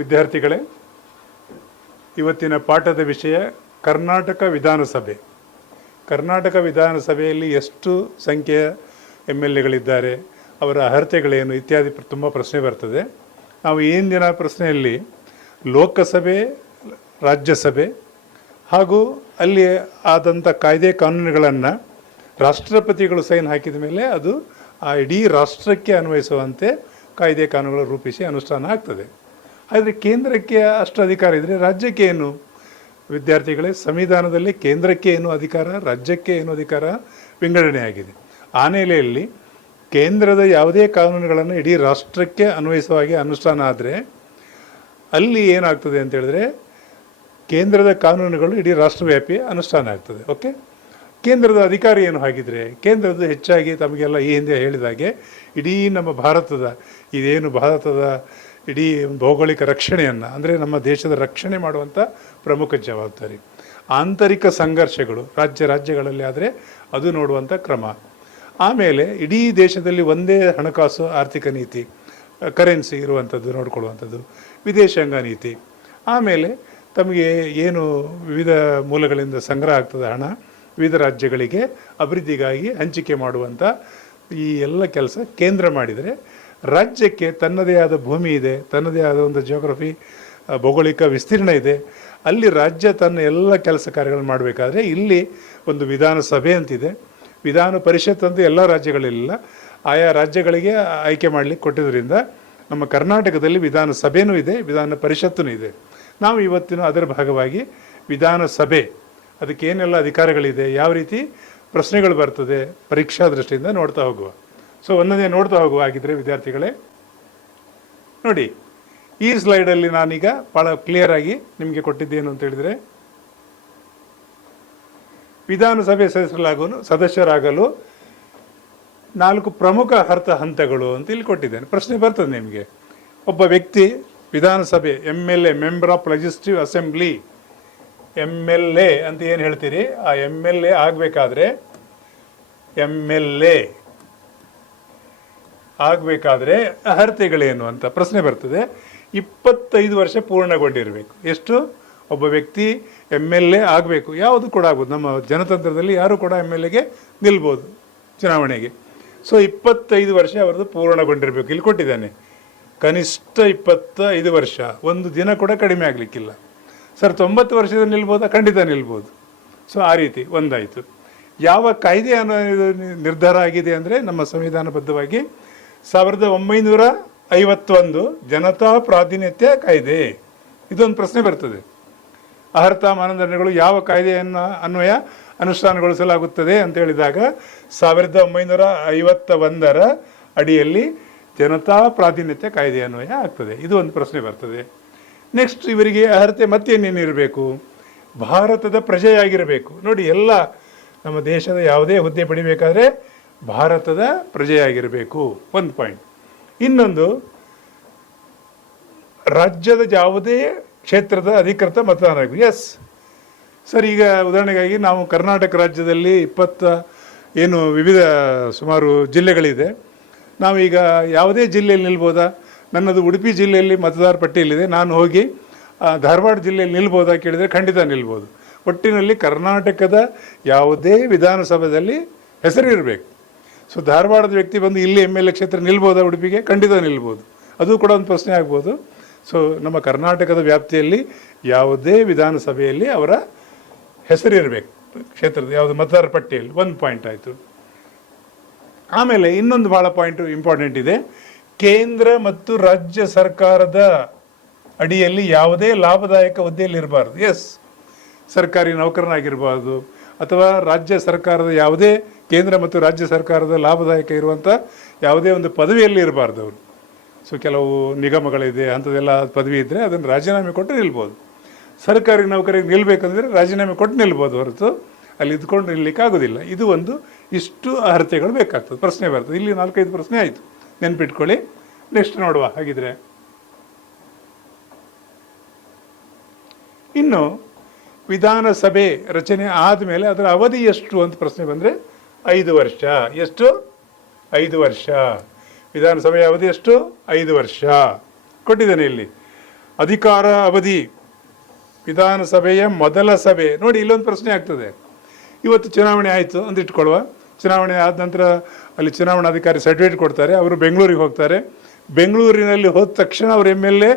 ವಿದ್ಯಾರ್ಥಿಗಳೇ, ಇವತ್ತಿನ ಪಾಠದ ವಿಷಯ ಕರ್ನಾಟಕ ವಿಧಾನಸಭೆ. ಕರ್ನಾಟಕ ವಿಧಾನಸಭೆಯಲ್ಲಿ ಎಷ್ಟು ಸಂಖ್ಯೆಯ MLAಗಳಿದ್ದಾರೆ, ಅವರ ಅರ್ಹತೆಗಳೇನು ಇತ್ಯಾದಿ ತುಂಬ ಪ್ರಶ್ನೆ ಬರ್ತದೆ. ನಾವು ಇಂದಿನ ಪ್ರಶ್ನೆಯಲ್ಲಿ ಲೋಕಸಭೆ, ರಾಜ್ಯಸಭೆ ಹಾಗೂ ಅಲ್ಲಿ ಆದಂಥ ಕಾಯ್ದೆ ಕಾನೂನುಗಳನ್ನು ರಾಷ್ಟ್ರಪತಿಗಳು ಸೈನ್ ಹಾಕಿದ ಮೇಲೆ ಅದು ಆ ಇಡೀ ರಾಷ್ಟ್ರಕ್ಕೆ ಅನ್ವಯಿಸುವಂತೆ ಕಾಯ್ದೆ ಕಾನೂನುಗಳು ರೂಪಿಸಿ ಅನುಷ್ಠಾನ ಆಗ್ತದೆ. ಆದರೆ ಕೇಂದ್ರಕ್ಕೆ ಅಷ್ಟು ಅಧಿಕಾರ ಇದ್ದರೆ ರಾಜ್ಯಕ್ಕೆ ಏನು? ವಿದ್ಯಾರ್ಥಿಗಳೇ, ಸಂವಿಧಾನದಲ್ಲಿ ಕೇಂದ್ರಕ್ಕೆ ಏನು ಅಧಿಕಾರ, ರಾಜ್ಯಕ್ಕೆ ಏನು ಅಧಿಕಾರ ವಿಂಗಡಣೆ ಆಗಿದೆ. ಆ ನೆಲೆಯಲ್ಲಿ ಕೇಂದ್ರದ ಯಾವುದೇ ಕಾನೂನುಗಳನ್ನು ಇಡೀ ರಾಷ್ಟ್ರಕ್ಕೆ ಅನ್ವಯಿಸುವ ಹಾಗೆ ಅನುಷ್ಠಾನ ಆದರೆ ಅಲ್ಲಿ ಏನಾಗ್ತದೆ ಅಂತ ಹೇಳಿದ್ರೆ ಕೇಂದ್ರದ ಕಾನೂನುಗಳು ಇಡೀ ರಾಷ್ಟ್ರವ್ಯಾಪಿ ಅನುಷ್ಠಾನ ಆಗ್ತದೆ. ಓಕೆ, ಕೇಂದ್ರದ ಅಧಿಕಾರ ಏನು ಹಾಗಿದ್ರೆ? ಕೇಂದ್ರದ ಹೆಚ್ಚಾಗಿ ತಮಗೆಲ್ಲ ಈ ಹಿಂದೆ ಹೇಳಿದಾಗೆ ಇಡೀ ನಮ್ಮ ಭಾರತದ ಭಾರತದ ಇಡೀ ಭೌಗೋಳಿಕ ರಕ್ಷಣೆಯನ್ನು, ಅಂದರೆ ನಮ್ಮ ದೇಶದ ರಕ್ಷಣೆ ಮಾಡುವಂಥ ಪ್ರಮುಖ ಜವಾಬ್ದಾರಿ. ಆಂತರಿಕ ಸಂಘರ್ಷಗಳು ರಾಜ್ಯಗಳಲ್ಲಿ ಆದರೆ ಅದು ನೋಡುವಂಥ ಕ್ರಮ. ಆಮೇಲೆ ಇಡೀ ದೇಶದಲ್ಲಿ ಒಂದೇ ಹಣಕಾಸು ಆರ್ಥಿಕ ನೀತಿ, ಕರೆನ್ಸಿ ಇರುವಂಥದ್ದು ನೋಡಿಕೊಳ್ಳುವಂಥದ್ದು, ವಿದೇಶಾಂಗ ನೀತಿ. ಆಮೇಲೆ ತಮಗೆ ಏನು ವಿವಿಧ ಮೂಲಗಳಿಂದ ಸಂಗ್ರಹ ಆಗ್ತದೆ ಹಣ, ವಿವಿಧ ರಾಜ್ಯಗಳಿಗೆ ಅಭಿವೃದ್ಧಿಗಾಗಿ ಹಂಚಿಕೆ ಮಾಡುವಂಥ ಈ ಎಲ್ಲ ಕೆಲಸ ಕೇಂದ್ರ ಮಾಡಿದರೆ, ರಾಜ್ಯಕ್ಕೆ ತನ್ನದೇ ಆದ ಭೂಮಿ ಇದೆ, ತನ್ನದೇ ಆದ ಒಂದು ಜಿಯೋಗ್ರಫಿ, ಭೌಗೋಳಿಕ ವಿಸ್ತೀರ್ಣ ಇದೆ. ಅಲ್ಲಿ ರಾಜ್ಯ ತನ್ನ ಎಲ್ಲ ಕೆಲಸ ಕಾರ್ಯಗಳನ್ನು ಮಾಡಬೇಕಾದ್ರೆ ಇಲ್ಲಿ ಒಂದು ವಿಧಾನಸಭೆ ಅಂತಿದೆ, ವಿಧಾನ ಪರಿಷತ್ ಅಂತ ಎಲ್ಲ ರಾಜ್ಯಗಳಲ್ಲಿಲ್ಲ, ಆಯಾ ರಾಜ್ಯಗಳಿಗೆ ಆಯ್ಕೆ ಮಾಡಲಿಕ್ಕೆ ಕೊಟ್ಟಿದ್ದರಿಂದ ನಮ್ಮ ಕರ್ನಾಟಕದಲ್ಲಿ ವಿಧಾನಸಭೆಯೂ ಇದೆ, ವಿಧಾನ ಪರಿಷತ್ತೂ ಇದೆ. ನಾವು ಇವತ್ತಿನ ಅದರ ಭಾಗವಾಗಿ ವಿಧಾನಸಭೆ ಅದಕ್ಕೆ ಏನೆಲ್ಲ ಅಧಿಕಾರಗಳಿದೆ, ಯಾವ ರೀತಿ ಪ್ರಶ್ನೆಗಳು ಬರ್ತದೆ ಪರೀಕ್ಷಾ ದೃಷ್ಟಿಯಿಂದ ನೋಡ್ತಾ ಹೋಗುವ. ಸೊ ಒಂದೊಂದೇ ನೋಡ್ತಾ ಹೋಗುವ. ಆಗಿದ್ದರೆ ವಿದ್ಯಾರ್ಥಿಗಳೇ ನೋಡಿ, ಈ ಸ್ಲೈಡಲ್ಲಿ ನಾನೀಗ ಭಾಳ ಕ್ಲಿಯರ್ ಆಗಿ ನಿಮಗೆ ಕೊಟ್ಟಿದ್ದೇನು ಅಂತ ಹೇಳಿದರೆ, ವಿಧಾನಸಭೆ ಸದಸ್ಯರಾಗಲು 4 ಪ್ರಮುಖ ಹಂತಗಳು ಅಂತ ಇಲ್ಲಿ ಕೊಟ್ಟಿದ್ದೇನೆ. ಪ್ರಶ್ನೆ ಬರ್ತದೆ ನಿಮಗೆ. ಒಬ್ಬ ವ್ಯಕ್ತಿ ವಿಧಾನಸಭೆ MLA, member of legislative assembly, MLA ಅಂತ ಏನು ಹೇಳ್ತೀರಿ, ಆ MLA ಆಗಬೇಕಾದ್ರೆ ಅರ್ಹತೆಗಳೇನು ಅಂತ ಪ್ರಶ್ನೆ ಬರ್ತದೆ. 25 ವರ್ಷ ಪೂರ್ಣಗೊಂಡಿರಬೇಕು. ಎಷ್ಟು? ಒಬ್ಬ ವ್ಯಕ್ತಿ MLA ಆಗಬೇಕು. ಯಾವುದು ಕೂಡ ಆಗ್ಬೋದು, ನಮ್ಮ ಜನತಂತ್ರದಲ್ಲಿ ಯಾರು ಕೂಡ MLAಗೆ ನಿಲ್ಬೋದು ಚುನಾವಣೆಗೆ. ಸೊ 25 ವರ್ಷ ಅವ್ರದ್ದು ಪೂರ್ಣಗೊಂಡಿರಬೇಕು. ಇಲ್ಲಿ ಕೊಟ್ಟಿದ್ದಾನೆ ಕನಿಷ್ಠ 25 ವರ್ಷ, ಒಂದು ದಿನ ಕೂಡ ಕಡಿಮೆ ಆಗಲಿಕ್ಕಿಲ್ಲ. ಸರ್ 90 ವರ್ಷದ ನಿಲ್ಬೋದಾ? ಖಂಡಿತ ನಿಲ್ಬೋದು. ಸೊ ಆ ರೀತಿ ಒಂದಾಯಿತು. ಯಾವ ಕಾಯ್ದೆ ನಿರ್ಧಾರ ಆಗಿದೆ ಅಂದರೆ ನಮ್ಮ ಸಂವಿಧಾನಬದ್ಧವಾಗಿ 1951 ಜನತಾ ಪ್ರಾತಿನಿಧ್ಯ ಕಾಯ್ದೆ. ಇದೊಂದು ಪ್ರಶ್ನೆ ಬರ್ತದೆ. ಅರ್ಹತಾ ಮಾನದಂಡಗಳು ಯಾವ ಕಾಯ್ದೆಯನ್ನು ಅನುಷ್ಠಾನಗೊಳಿಸಲಾಗುತ್ತದೆ ಅಂತ ಹೇಳಿದಾಗ 1951 ಅಡಿಯಲ್ಲಿ ಜನತಾ ಪ್ರಾತಿನಿಧ್ಯ ಕಾಯ್ದೆ ಅನ್ವಯ ಆಗ್ತದೆ. ಇದು ಒಂದು ಪ್ರಶ್ನೆ ಬರ್ತದೆ. ನೆಕ್ಸ್ಟ್, ಇವರಿಗೆ ಅರ್ಹತೆ ಮತ್ತೇನೇನಿರಬೇಕು? ಭಾರತದ ಪ್ರಜೆಯಾಗಿರಬೇಕು. ನೋಡಿ, ಎಲ್ಲ ನಮ್ಮ ದೇಶದ ಯಾವುದೇ ಹುದ್ದೆ ಪಡಿಬೇಕಾದ್ರೆ ಭಾರತದ ಪ್ರಜೆಯಾಗಿರಬೇಕು, ಒಂದು ಪಾಯಿಂಟ್. ಇನ್ನೊಂದು, ರಾಜ್ಯದ ಯಾವುದೇ ಕ್ಷೇತ್ರದ ಅಧಿಕೃತ ಮತದಾನ ಆಗಬೇಕು. ಎಸ್ ಸರ್, ಈಗ ಉದಾಹರಣೆಗಾಗಿ ನಾವು ಕರ್ನಾಟಕ ರಾಜ್ಯದಲ್ಲಿ ವಿವಿಧ ಸುಮಾರು ಜಿಲ್ಲೆಗಳಿದೆ. ನಾವೀಗ ಯಾವುದೇ ಜಿಲ್ಲೆಯಲ್ಲಿ ನಿಲ್ಬೋದಾ? ನನ್ನದು ಉಡುಪಿ ಜಿಲ್ಲೆಯಲ್ಲಿ ಮತದಾರ ಪಟ್ಟಿಯಲ್ಲಿದೆ, ನಾನು ಹೋಗಿ ಧಾರವಾಡ ಜಿಲ್ಲೆಯಲ್ಲಿ ನಿಲ್ಬೋದಾ ಕೇಳಿದರೆ ಖಂಡಿತ ನಿಲ್ಬೋದು. ಒಟ್ಟಿನಲ್ಲಿ ಕರ್ನಾಟಕದ ಯಾವುದೇ ವಿಧಾನಸಭೆಯಲ್ಲಿ ಹೆಸರಿರಬೇಕು. ಸೊ ಧಾರವಾಡದ ವ್ಯಕ್ತಿ ಬಂದು ಇಲ್ಲಿ MLA ಕ್ಷೇತ್ರ ನಿಲ್ಬೋದಾ ಉಡುಪಿಗೆ? ಖಂಡಿತ ನಿಲ್ಬೋದು. ಅದು ಕೂಡ ಒಂದು ಪ್ರಶ್ನೆ ಆಗ್ಬೋದು. ಸೊ ನಮ್ಮ ಕರ್ನಾಟಕದ ವ್ಯಾಪ್ತಿಯಲ್ಲಿ ಯಾವುದೇ ವಿಧಾನಸಭೆಯಲ್ಲಿ ಅವರ ಹೆಸರಿರಬೇಕು, ಕ್ಷೇತ್ರದ ಯಾವುದು ಮತದಾರ ಪಟ್ಟಿಯಲ್ಲಿ. ಒಂದು ಪಾಯಿಂಟ್ ಆಯಿತು. ಆಮೇಲೆ ಇನ್ನೊಂದು ಭಾಳ ಪಾಯಿಂಟು ಇಂಪಾರ್ಟೆಂಟ್ ಇದೆ. ಕೇಂದ್ರ ಮತ್ತು ರಾಜ್ಯ ಸರ್ಕಾರದ ಅಡಿಯಲ್ಲಿ ಯಾವುದೇ ಲಾಭದಾಯಕ ಹುದ್ದೆಯಲ್ಲಿ ಇರಬಾರ್ದು. ಎಸ್, ಸರ್ಕಾರಿ ನೌಕರನಾಗಿರಬಾರ್ದು, ಅಥವಾ ರಾಜ್ಯ ಸರ್ಕಾರದ ಯಾವುದೇ ಕೇಂದ್ರ ಮತ್ತು ರಾಜ್ಯ ಸರ್ಕಾರದ ಲಾಭದಾಯಕ ಇರುವಂಥ ಯಾವುದೇ ಒಂದು ಪದವಿಯಲ್ಲಿ ಇರಬಾರ್ದು ಅವರು. ಸೊ ಕೆಲವು ನಿಗಮಗಳಿದೆ, ಅಂಥದ್ದೆಲ್ಲ ಪದವಿ ಇದ್ದರೆ ಅದನ್ನು ರಾಜೀನಾಮೆ ಕೊಟ್ಟು ನಿಲ್ಬೋದು. ಸರ್ಕಾರಿ ನೌಕರಿಗೆ ನಿಲ್ಲಬೇಕಂದ್ರೆ ರಾಜೀನಾಮೆ ಕೊಟ್ಟು ನಿಲ್ಬೋದು, ಹೊರತು ಅಲ್ಲಿ ಇದ್ಕೊಂಡು ನಿಲ್ಲಲಿಕ್ಕೆ ಆಗೋದಿಲ್ಲ. ಇದು ಒಂದು ಇಷ್ಟು ಅರ್ಹತೆಗಳು ಬೇಕಾಗ್ತದೆ. ಪ್ರಶ್ನೆ ಬರ್ತದೆ. ಇಲ್ಲಿ 4-5 ಪ್ರಶ್ನೆ ಆಯಿತು, ನೆನ್ಪಿಟ್ಕೊಳ್ಳಿ. ನೆಕ್ಸ್ಟ್ ನೋಡುವ. ಹಾಗಿದ್ರೆ ಇನ್ನು ವಿಧಾನಸಭೆ ರಚನೆ ಆದಮೇಲೆ ಅದರ ಅವಧಿ ಎಷ್ಟು ಅಂತ ಪ್ರಶ್ನೆ ಬಂದರೆ 5 ವರ್ಷ. ಎಷ್ಟು? 5 ವರ್ಷ. ವಿಧಾನಸಭೆಯ ಅವಧಿ ಎಷ್ಟು? 5 ವರ್ಷ ಕೊಟ್ಟಿದ್ದೇನೆ ಇಲ್ಲಿ. ಅಧಿಕಾರ ಅವಧಿ ವಿಧಾನಸಭೆಯ ಮೊದಲ ಸಭೆ. ನೋಡಿ ಇಲ್ಲೊಂದು ಪ್ರಶ್ನೆ ಆಗ್ತದೆ. ಇವತ್ತು ಚುನಾವಣೆ ಆಯಿತು ಅಂತ ಇಟ್ಕೊಳ್ಳುವ. ಚುನಾವಣೆ ಆದ ನಂತರ ಅಲ್ಲಿ ಚುನಾವಣಾಧಿಕಾರಿ ಸರ್ಟಿಫಿಕೇಟ್ ಕೊಡ್ತಾರೆ. ಅವರು ಬೆಂಗಳೂರಿಗೆ ಹೋಗ್ತಾರೆ. ಬೆಂಗಳೂರಿನಲ್ಲಿ ಹೋದ ತಕ್ಷಣ ಅವರು MLA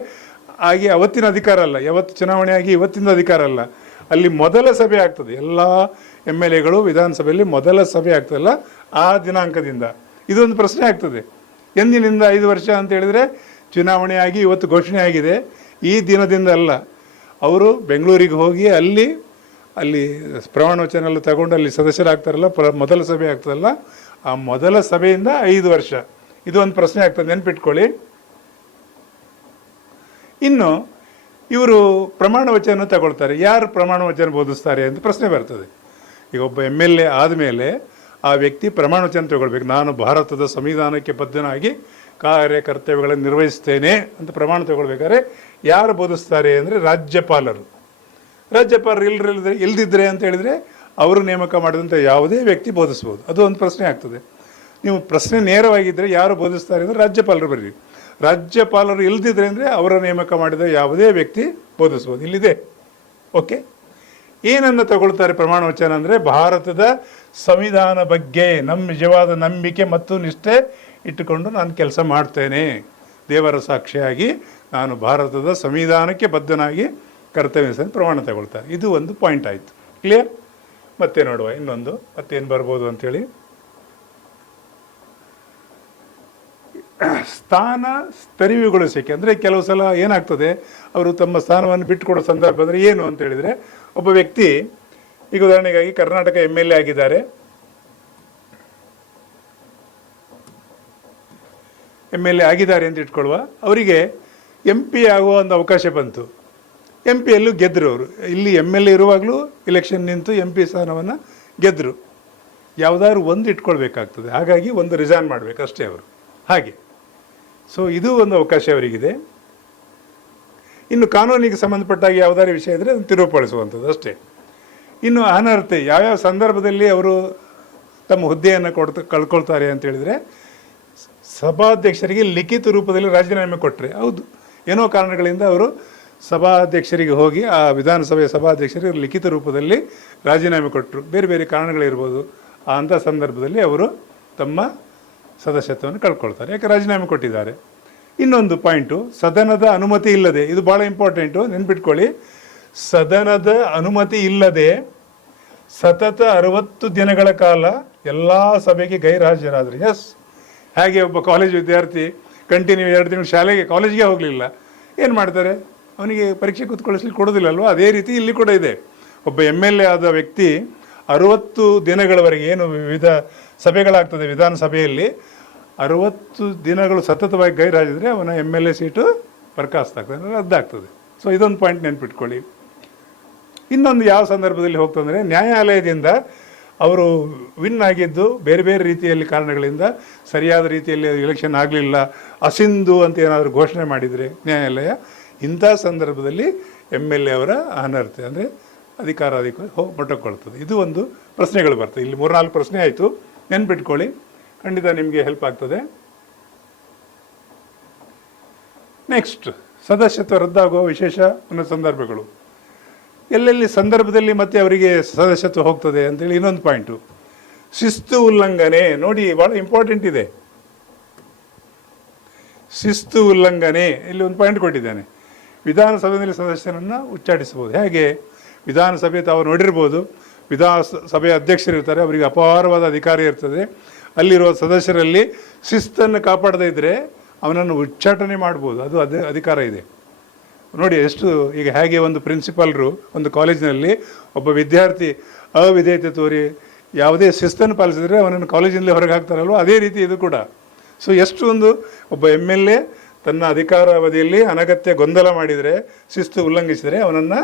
ಆಗಿ ಅವತ್ತಿನ ಅಧಿಕಾರ ಅಲ್ಲ, ಯಾವತ್ತು ಚುನಾವಣೆ ಆಗಿ ಇವತ್ತಿನ ಅಧಿಕಾರ ಅಲ್ಲ, ಅಲ್ಲಿ ಮೊದಲ ಸಭೆ ಆಗ್ತದೆ. ಎಲ್ಲ MLAಗಳು ವಿಧಾನಸಭೆಯಲ್ಲಿ ಮೊದಲ ಸಭೆ ಆಗ್ತದಲ್ಲ ಆ ದಿನಾಂಕದಿಂದ. ಇದೊಂದು ಪ್ರಶ್ನೆ ಆಗ್ತದೆ. ಎಂದಿನಿಂದ 5 ವರ್ಷ ಅಂತ ಹೇಳಿದರೆ ಚುನಾವಣೆ ಆಗಿ ಇವತ್ತು ಘೋಷಣೆ ಆಗಿದೆ, ಈ ದಿನದಿಂದ ಅಲ್ಲ. ಅವರು ಬೆಂಗಳೂರಿಗೆ ಹೋಗಿ ಅಲ್ಲಿ ಪ್ರಮಾಣ ವಚನ ಎಲ್ಲ ತಗೊಂಡು ಅಲ್ಲಿ ಸದಸ್ಯರಾಗ್ತಾರಲ್ಲ, ಮೊದಲ ಸಭೆ ಆಗ್ತದಲ್ಲ, ಆ ಮೊದಲ ಸಭೆಯಿಂದ 5 ವರ್ಷ. ಇದು ಒಂದು ಪ್ರಶ್ನೆ ಆಗ್ತದೆ, ನೆನ್ಪಿಟ್ಕೊಳ್ಳಿ. ಇನ್ನು ಇವರು ಪ್ರಮಾಣ ವಚನ ತಗೊಳ್ತಾರೆ. ಯಾರು ಪ್ರಮಾಣ ವಚನ ಬೋಧಿಸ್ತಾರೆ ಅಂತ ಪ್ರಶ್ನೆ ಬರ್ತದೆ. ಈಗ ಒಬ್ಬ MLA ಆದಮೇಲೆ ಆ ವ್ಯಕ್ತಿ ಪ್ರಮಾಣ ವಚನ ತಗೊಳ್ಬೇಕು. ನಾನು ಭಾರತದ ಸಂವಿಧಾನಕ್ಕೆ ಬದ್ಧನಾಗಿ ಕಾರ್ಯಕರ್ತವ್ಯಗಳನ್ನು ನಿರ್ವಹಿಸ್ತೇನೆ ಅಂತ ಪ್ರಮಾಣ ತಗೊಳ್ಬೇಕಾದ್ರೆ ಯಾರು ಬೋಧಿಸ್ತಾರೆ ಅಂದರೆ ರಾಜ್ಯಪಾಲರು. ಇಲ್ದಿದ್ರೆ ಅಂತ ಹೇಳಿದರೆ ಅವರು ನೇಮಕ ಮಾಡಿದಂಥ ಯಾವುದೇ ವ್ಯಕ್ತಿ ಬೋಧಿಸ್ಬೋದು. ಅದು ಒಂದು ಪ್ರಶ್ನೆ ಆಗ್ತದೆ. ನೀವು ಪ್ರಶ್ನೆ ನೇರವಾಗಿದ್ದರೆ ಯಾರು ಬೋಧಿಸ್ತಾರೆ ಅಂದರೆ ರಾಜ್ಯಪಾಲರು ಬರ್ರಿ. ರಾಜ್ಯಪಾಲರು ಇಲ್ದಿದ್ರೆ ಅಂದರೆ ಅವರ ನೇಮಕ ಮಾಡಿದ ಯಾವುದೇ ವ್ಯಕ್ತಿ ಬೋಧಿಸ್ಬೋದು. ಇಲ್ಲಿದೆ. ಓಕೆ, ಏನನ್ನು ತಗೊಳ್ತಾರೆ ಪ್ರಮಾಣ ವಚನ ಅಂದರೆ ಭಾರತದ ಸಂವಿಧಾನ ಬಗ್ಗೆ ನಮ್ಮ ನಿಜವಾದ ನಂಬಿಕೆ ಮತ್ತು ನಿಷ್ಠೆ ಇಟ್ಟುಕೊಂಡು ನಾನು ಕೆಲಸ ಮಾಡ್ತೇನೆ, ದೇವರ ಸಾಕ್ಷಿಯಾಗಿ ನಾನು ಭಾರತದ ಸಂವಿಧಾನಕ್ಕೆ ಬದ್ಧನಾಗಿ ಕರ್ತವ್ಯ ಪ್ರಮಾಣ ತಗೊಳ್ತಾರೆ. ಇದು ಒಂದು ಪಾಯಿಂಟ್ ಆಯಿತು. ಕ್ಲಿಯರ್? ಮತ್ತೆ ನೋಡುವ ಇನ್ನೊಂದು, ಮತ್ತೇನು ಬರ್ಬೋದು ಅಂಥೇಳಿ. ಸ್ಥಾನ ತೆರವುಗೊಳಿಸೋಕೆ ಅಂದರೆ ಕೆಲವು ಸಲ ಏನಾಗ್ತದೆ, ಅವರು ತಮ್ಮ ಸ್ಥಾನವನ್ನು ಬಿಟ್ಟುಕೊಡೋ ಸಂದರ್ಭ ಅಂದರೆ ಏನು ಅಂತ ಹೇಳಿದರೆ, ಒಬ್ಬ ವ್ಯಕ್ತಿ ಈಗ ಉದಾಹರಣೆಗಾಗಿ ಕರ್ನಾಟಕ MLA ಆಗಿದ್ದಾರೆ. MLA ಆಗಿದ್ದಾರೆ ಅಂತ ಇಟ್ಕೊಳ್ಳುವ. ಅವರಿಗೆ MP ಆಗುವ ಒಂದು ಅವಕಾಶ ಬಂತು. MP ಯಲ್ಲೂ ಗೆದ್ದರು ಅವರು. ಇಲ್ಲಿ MLA ಇರುವಾಗಲೂ ಇಲೆಕ್ಷನ್ ನಿಂತು MP ಸ್ಥಾನವನ್ನು ಗೆದ್ದರು. ಯಾವುದಾದ್ರು ಒಂದು ಇಟ್ಕೊಳ್ಬೇಕಾಗ್ತದೆ. ಹಾಗಾಗಿ ಒಂದು ರಿಸೈನ್ ಮಾಡಬೇಕು ಅಷ್ಟೇ ಅವರು. ಹಾಗೆ ಸೊ ಇದು ಒಂದು ಅವಕಾಶ ಅವರಿಗಿದೆ. ಇನ್ನು ಕಾನೂನಿಗೆ ಸಂಬಂಧಪಟ್ಟಾಗ ಯಾವುದಾದ್ರು ವಿಷಯ ಇದ್ದರೆ ಅದನ್ನು ತಿರುವುಪಡಿಸುವಂಥದ್ದು ಅಷ್ಟೇ. ಇನ್ನು ಅನರ್ಹತೆ ಯಾವ್ಯಾವ ಸಂದರ್ಭದಲ್ಲಿ ಅವರು ತಮ್ಮ ಹುದ್ದೆಯನ್ನು ಕಳ್ಕೊಳ್ತಾರೆ ಅಂತ ಹೇಳಿದರೆ, ಸಭಾಧ್ಯಕ್ಷರಿಗೆ ಲಿಖಿತ ರೂಪದಲ್ಲಿ ರಾಜೀನಾಮೆ ಕೊಟ್ಟರೆ, ಹೌದು ಏನೋ ಕಾರಣಗಳಿಂದ ಅವರು ಸಭಾಧ್ಯಕ್ಷರಿಗೆ ಹೋಗಿ ಆ ವಿಧಾನಸಭೆಯ ಸಭಾಧ್ಯಕ್ಷರಿಗೆ ಲಿಖಿತ ರೂಪದಲ್ಲಿ ರಾಜೀನಾಮೆ ಕೊಟ್ಟರು, ಬೇರೆ ಬೇರೆ ಕಾರಣಗಳಿರ್ಬೋದು. ಅಂಥ ಸಂದರ್ಭದಲ್ಲಿ ಅವರು ತಮ್ಮ ಸದಸ್ಯತ್ವವನ್ನು ಕಳ್ಕೊಳ್ತಾರೆ, ಯಾಕೆ ರಾಜೀನಾಮೆ ಕೊಟ್ಟಿದ್ದಾರೆ. ಇನ್ನೊಂದು ಪಾಯಿಂಟು, ಸದನದ ಅನುಮತಿ ಇಲ್ಲದೆ, ಇದು ಭಾಳ ಇಂಪಾರ್ಟೆಂಟು, ನೆನ್ಪಿಟ್ಕೊಳ್ಳಿ. ಸದನದ ಅನುಮತಿ ಇಲ್ಲದೆ ಸತತ 60 ದಿನಗಳ ಕಾಲ ಎಲ್ಲ ಸಭೆಗೆ ಗೈರ್ಹಾಜರಾದರು. ಎಸ್, ಹಾಗೆ ಒಬ್ಬ ಕಾಲೇಜ್ ವಿದ್ಯಾರ್ಥಿ ಕಂಟಿನ್ಯೂ 2 ತಿಂಗಳು ಕಾಲೇಜಿಗೆ ಹೋಗಲಿಲ್ಲ, ಏನು ಮಾಡ್ತಾರೆ, ಅವನಿಗೆ ಪರೀಕ್ಷೆ ಕೂತ್ಕೊಳ್ಳಿಸ್ಲಿಕ್ಕೆ ಕೊಡೋದಿಲ್ಲಲ್ವ. ಅದೇ ರೀತಿ ಇಲ್ಲಿ ಕೂಡ ಇದೆ. ಒಬ್ಬ MLA ಆದ ವ್ಯಕ್ತಿ 60 ದಿನಗಳವರೆಗೆ, ಏನು ವಿವಿಧ ಸಭೆಗಳಾಗ್ತದೆ ವಿಧಾನಸಭೆಯಲ್ಲಿ, 60 ದಿನಗಳು ಸತತವಾಗಿ ಗೈರಾಜಿದ್ರೆ ಅವನ MLA ಸೀಟು ಬರ್ಖಾಸ್ತಾಗ್ತದೆ, ರದ್ದಾಗ್ತದೆ. ಸೊ ಇದೊಂದು ಪಾಯಿಂಟ್ ನೆನ್ಪಿಟ್ಕೊಳ್ಳಿ. ಇನ್ನೊಂದು ಯಾವ ಸಂದರ್ಭದಲ್ಲಿ ಹೋಗ್ತಂದರೆ, ನ್ಯಾಯಾಲಯದಿಂದ ಅವರು ವಿನ್ ಆಗಿದ್ದು ಬೇರೆ ಬೇರೆ ರೀತಿಯಲ್ಲಿ ಕಾರಣಗಳಿಂದ ಸರಿಯಾದ ರೀತಿಯಲ್ಲಿ ಎಲೆಕ್ಷನ್ ಆಗಲಿಲ್ಲ, ಅಸಿಂಧು ಅಂತ ಏನಾದರೂ ಘೋಷಣೆ ಮಾಡಿದರೆ ನ್ಯಾಯಾಲಯ, ಇಂಥ ಸಂದರ್ಭದಲ್ಲಿ MLA ಅವರ ಅನರ್ಹತೆ ಅಂದರೆ ಅಧಿಕಾರ ಮೊಟಕೊಳ್ತದೆ. ಇದು ಒಂದು ಪ್ರಶ್ನೆಗಳು ಬರ್ತದೆ. ಇಲ್ಲಿ 3-4 ಪ್ರಶ್ನೆ ಆಯಿತು, ನೆನ್ಪಿಟ್ಕೊಳ್ಳಿ, ಖಂಡಿತ ನಿಮಗೆ ಹೆಲ್ಪ್ ಆಗ್ತದೆ. ನೆಕ್ಸ್ಟ್, ಸದಸ್ಯತ್ವ ರದ್ದಾಗುವ ವಿಶೇಷ ಸಂದರ್ಭಗಳು. ಎಲ್ಲೆಲ್ಲಿ ಸಂದರ್ಭದಲ್ಲಿ ಮತ್ತೆ ಅವರಿಗೆ ಸದಸ್ಯತ್ವ ಹೋಗ್ತದೆ ಅಂತೇಳಿ ಇನ್ನೊಂದು ಪಾಯಿಂಟು, ಶಿಸ್ತು ಉಲ್ಲಂಘನೆ. ನೋಡಿ, ಭಾಳ ಇಂಪಾರ್ಟೆಂಟ್ ಇದೆ ಶಿಸ್ತು ಉಲ್ಲಂಘನೆ. ಇಲ್ಲಿ ಒಂದು ಪಾಯಿಂಟ್ ಕೊಟ್ಟಿದ್ದೇನೆ. ವಿಧಾನಸಭೆಯಲ್ಲಿ ಸದಸ್ಯರನ್ನು ಉಚ್ಚಾಟಿಸಬಹುದು. ಹೇಗೆ? ವಿಧಾನಸಭೆ ತಾವು ನೋಡಿರ್ಬೋದು, ವಿಧಾನಸಭೆಯ ಅಧ್ಯಕ್ಷರಿರ್ತಾರೆ, ಅವರಿಗೆ ಅಪಾರವಾದ ಅಧಿಕಾರ ಇರ್ತದೆ. ಅಲ್ಲಿರುವ ಸದಸ್ಯರಲ್ಲಿ ಶಿಸ್ತನ್ನು ಕಾಪಾಡದೇ ಇದ್ದರೆ ಅವನನ್ನು ಉಚ್ಚಾಟನೆ ಮಾಡ್ಬೋದು, ಅದು ಅಧಿಕಾರ ಇದೆ. ನೋಡಿ ಎಷ್ಟು. ಈಗ ಹೇಗೆ ಒಂದು ಪ್ರಿನ್ಸಿಪಾಲ್ರು ಒಂದು ಕಾಲೇಜಿನಲ್ಲಿ ಒಬ್ಬ ವಿದ್ಯಾರ್ಥಿ ಅವಿಧೇಯತೆ ತೋರಿ ಯಾವುದೇ ಶಿಸ್ತನ್ನು ಪಾಲಿಸಿದರೆ ಅವನನ್ನು ಕಾಲೇಜಿನಲ್ಲಿ ಹೊರಗೆ ಹಾಕ್ತಾರಲ್ವ, ಅದೇ ರೀತಿ ಇದು ಕೂಡ. ಸೊ ಎಷ್ಟು ಒಂದು ಒಬ್ಬ MLA ತನ್ನ ಅಧಿಕಾರಾವಧಿಯಲ್ಲಿ ಅನಗತ್ಯ ಗೊಂದಲ ಮಾಡಿದರೆ, ಶಿಸ್ತು ಉಲ್ಲಂಘಿಸಿದರೆ ಅವನನ್ನು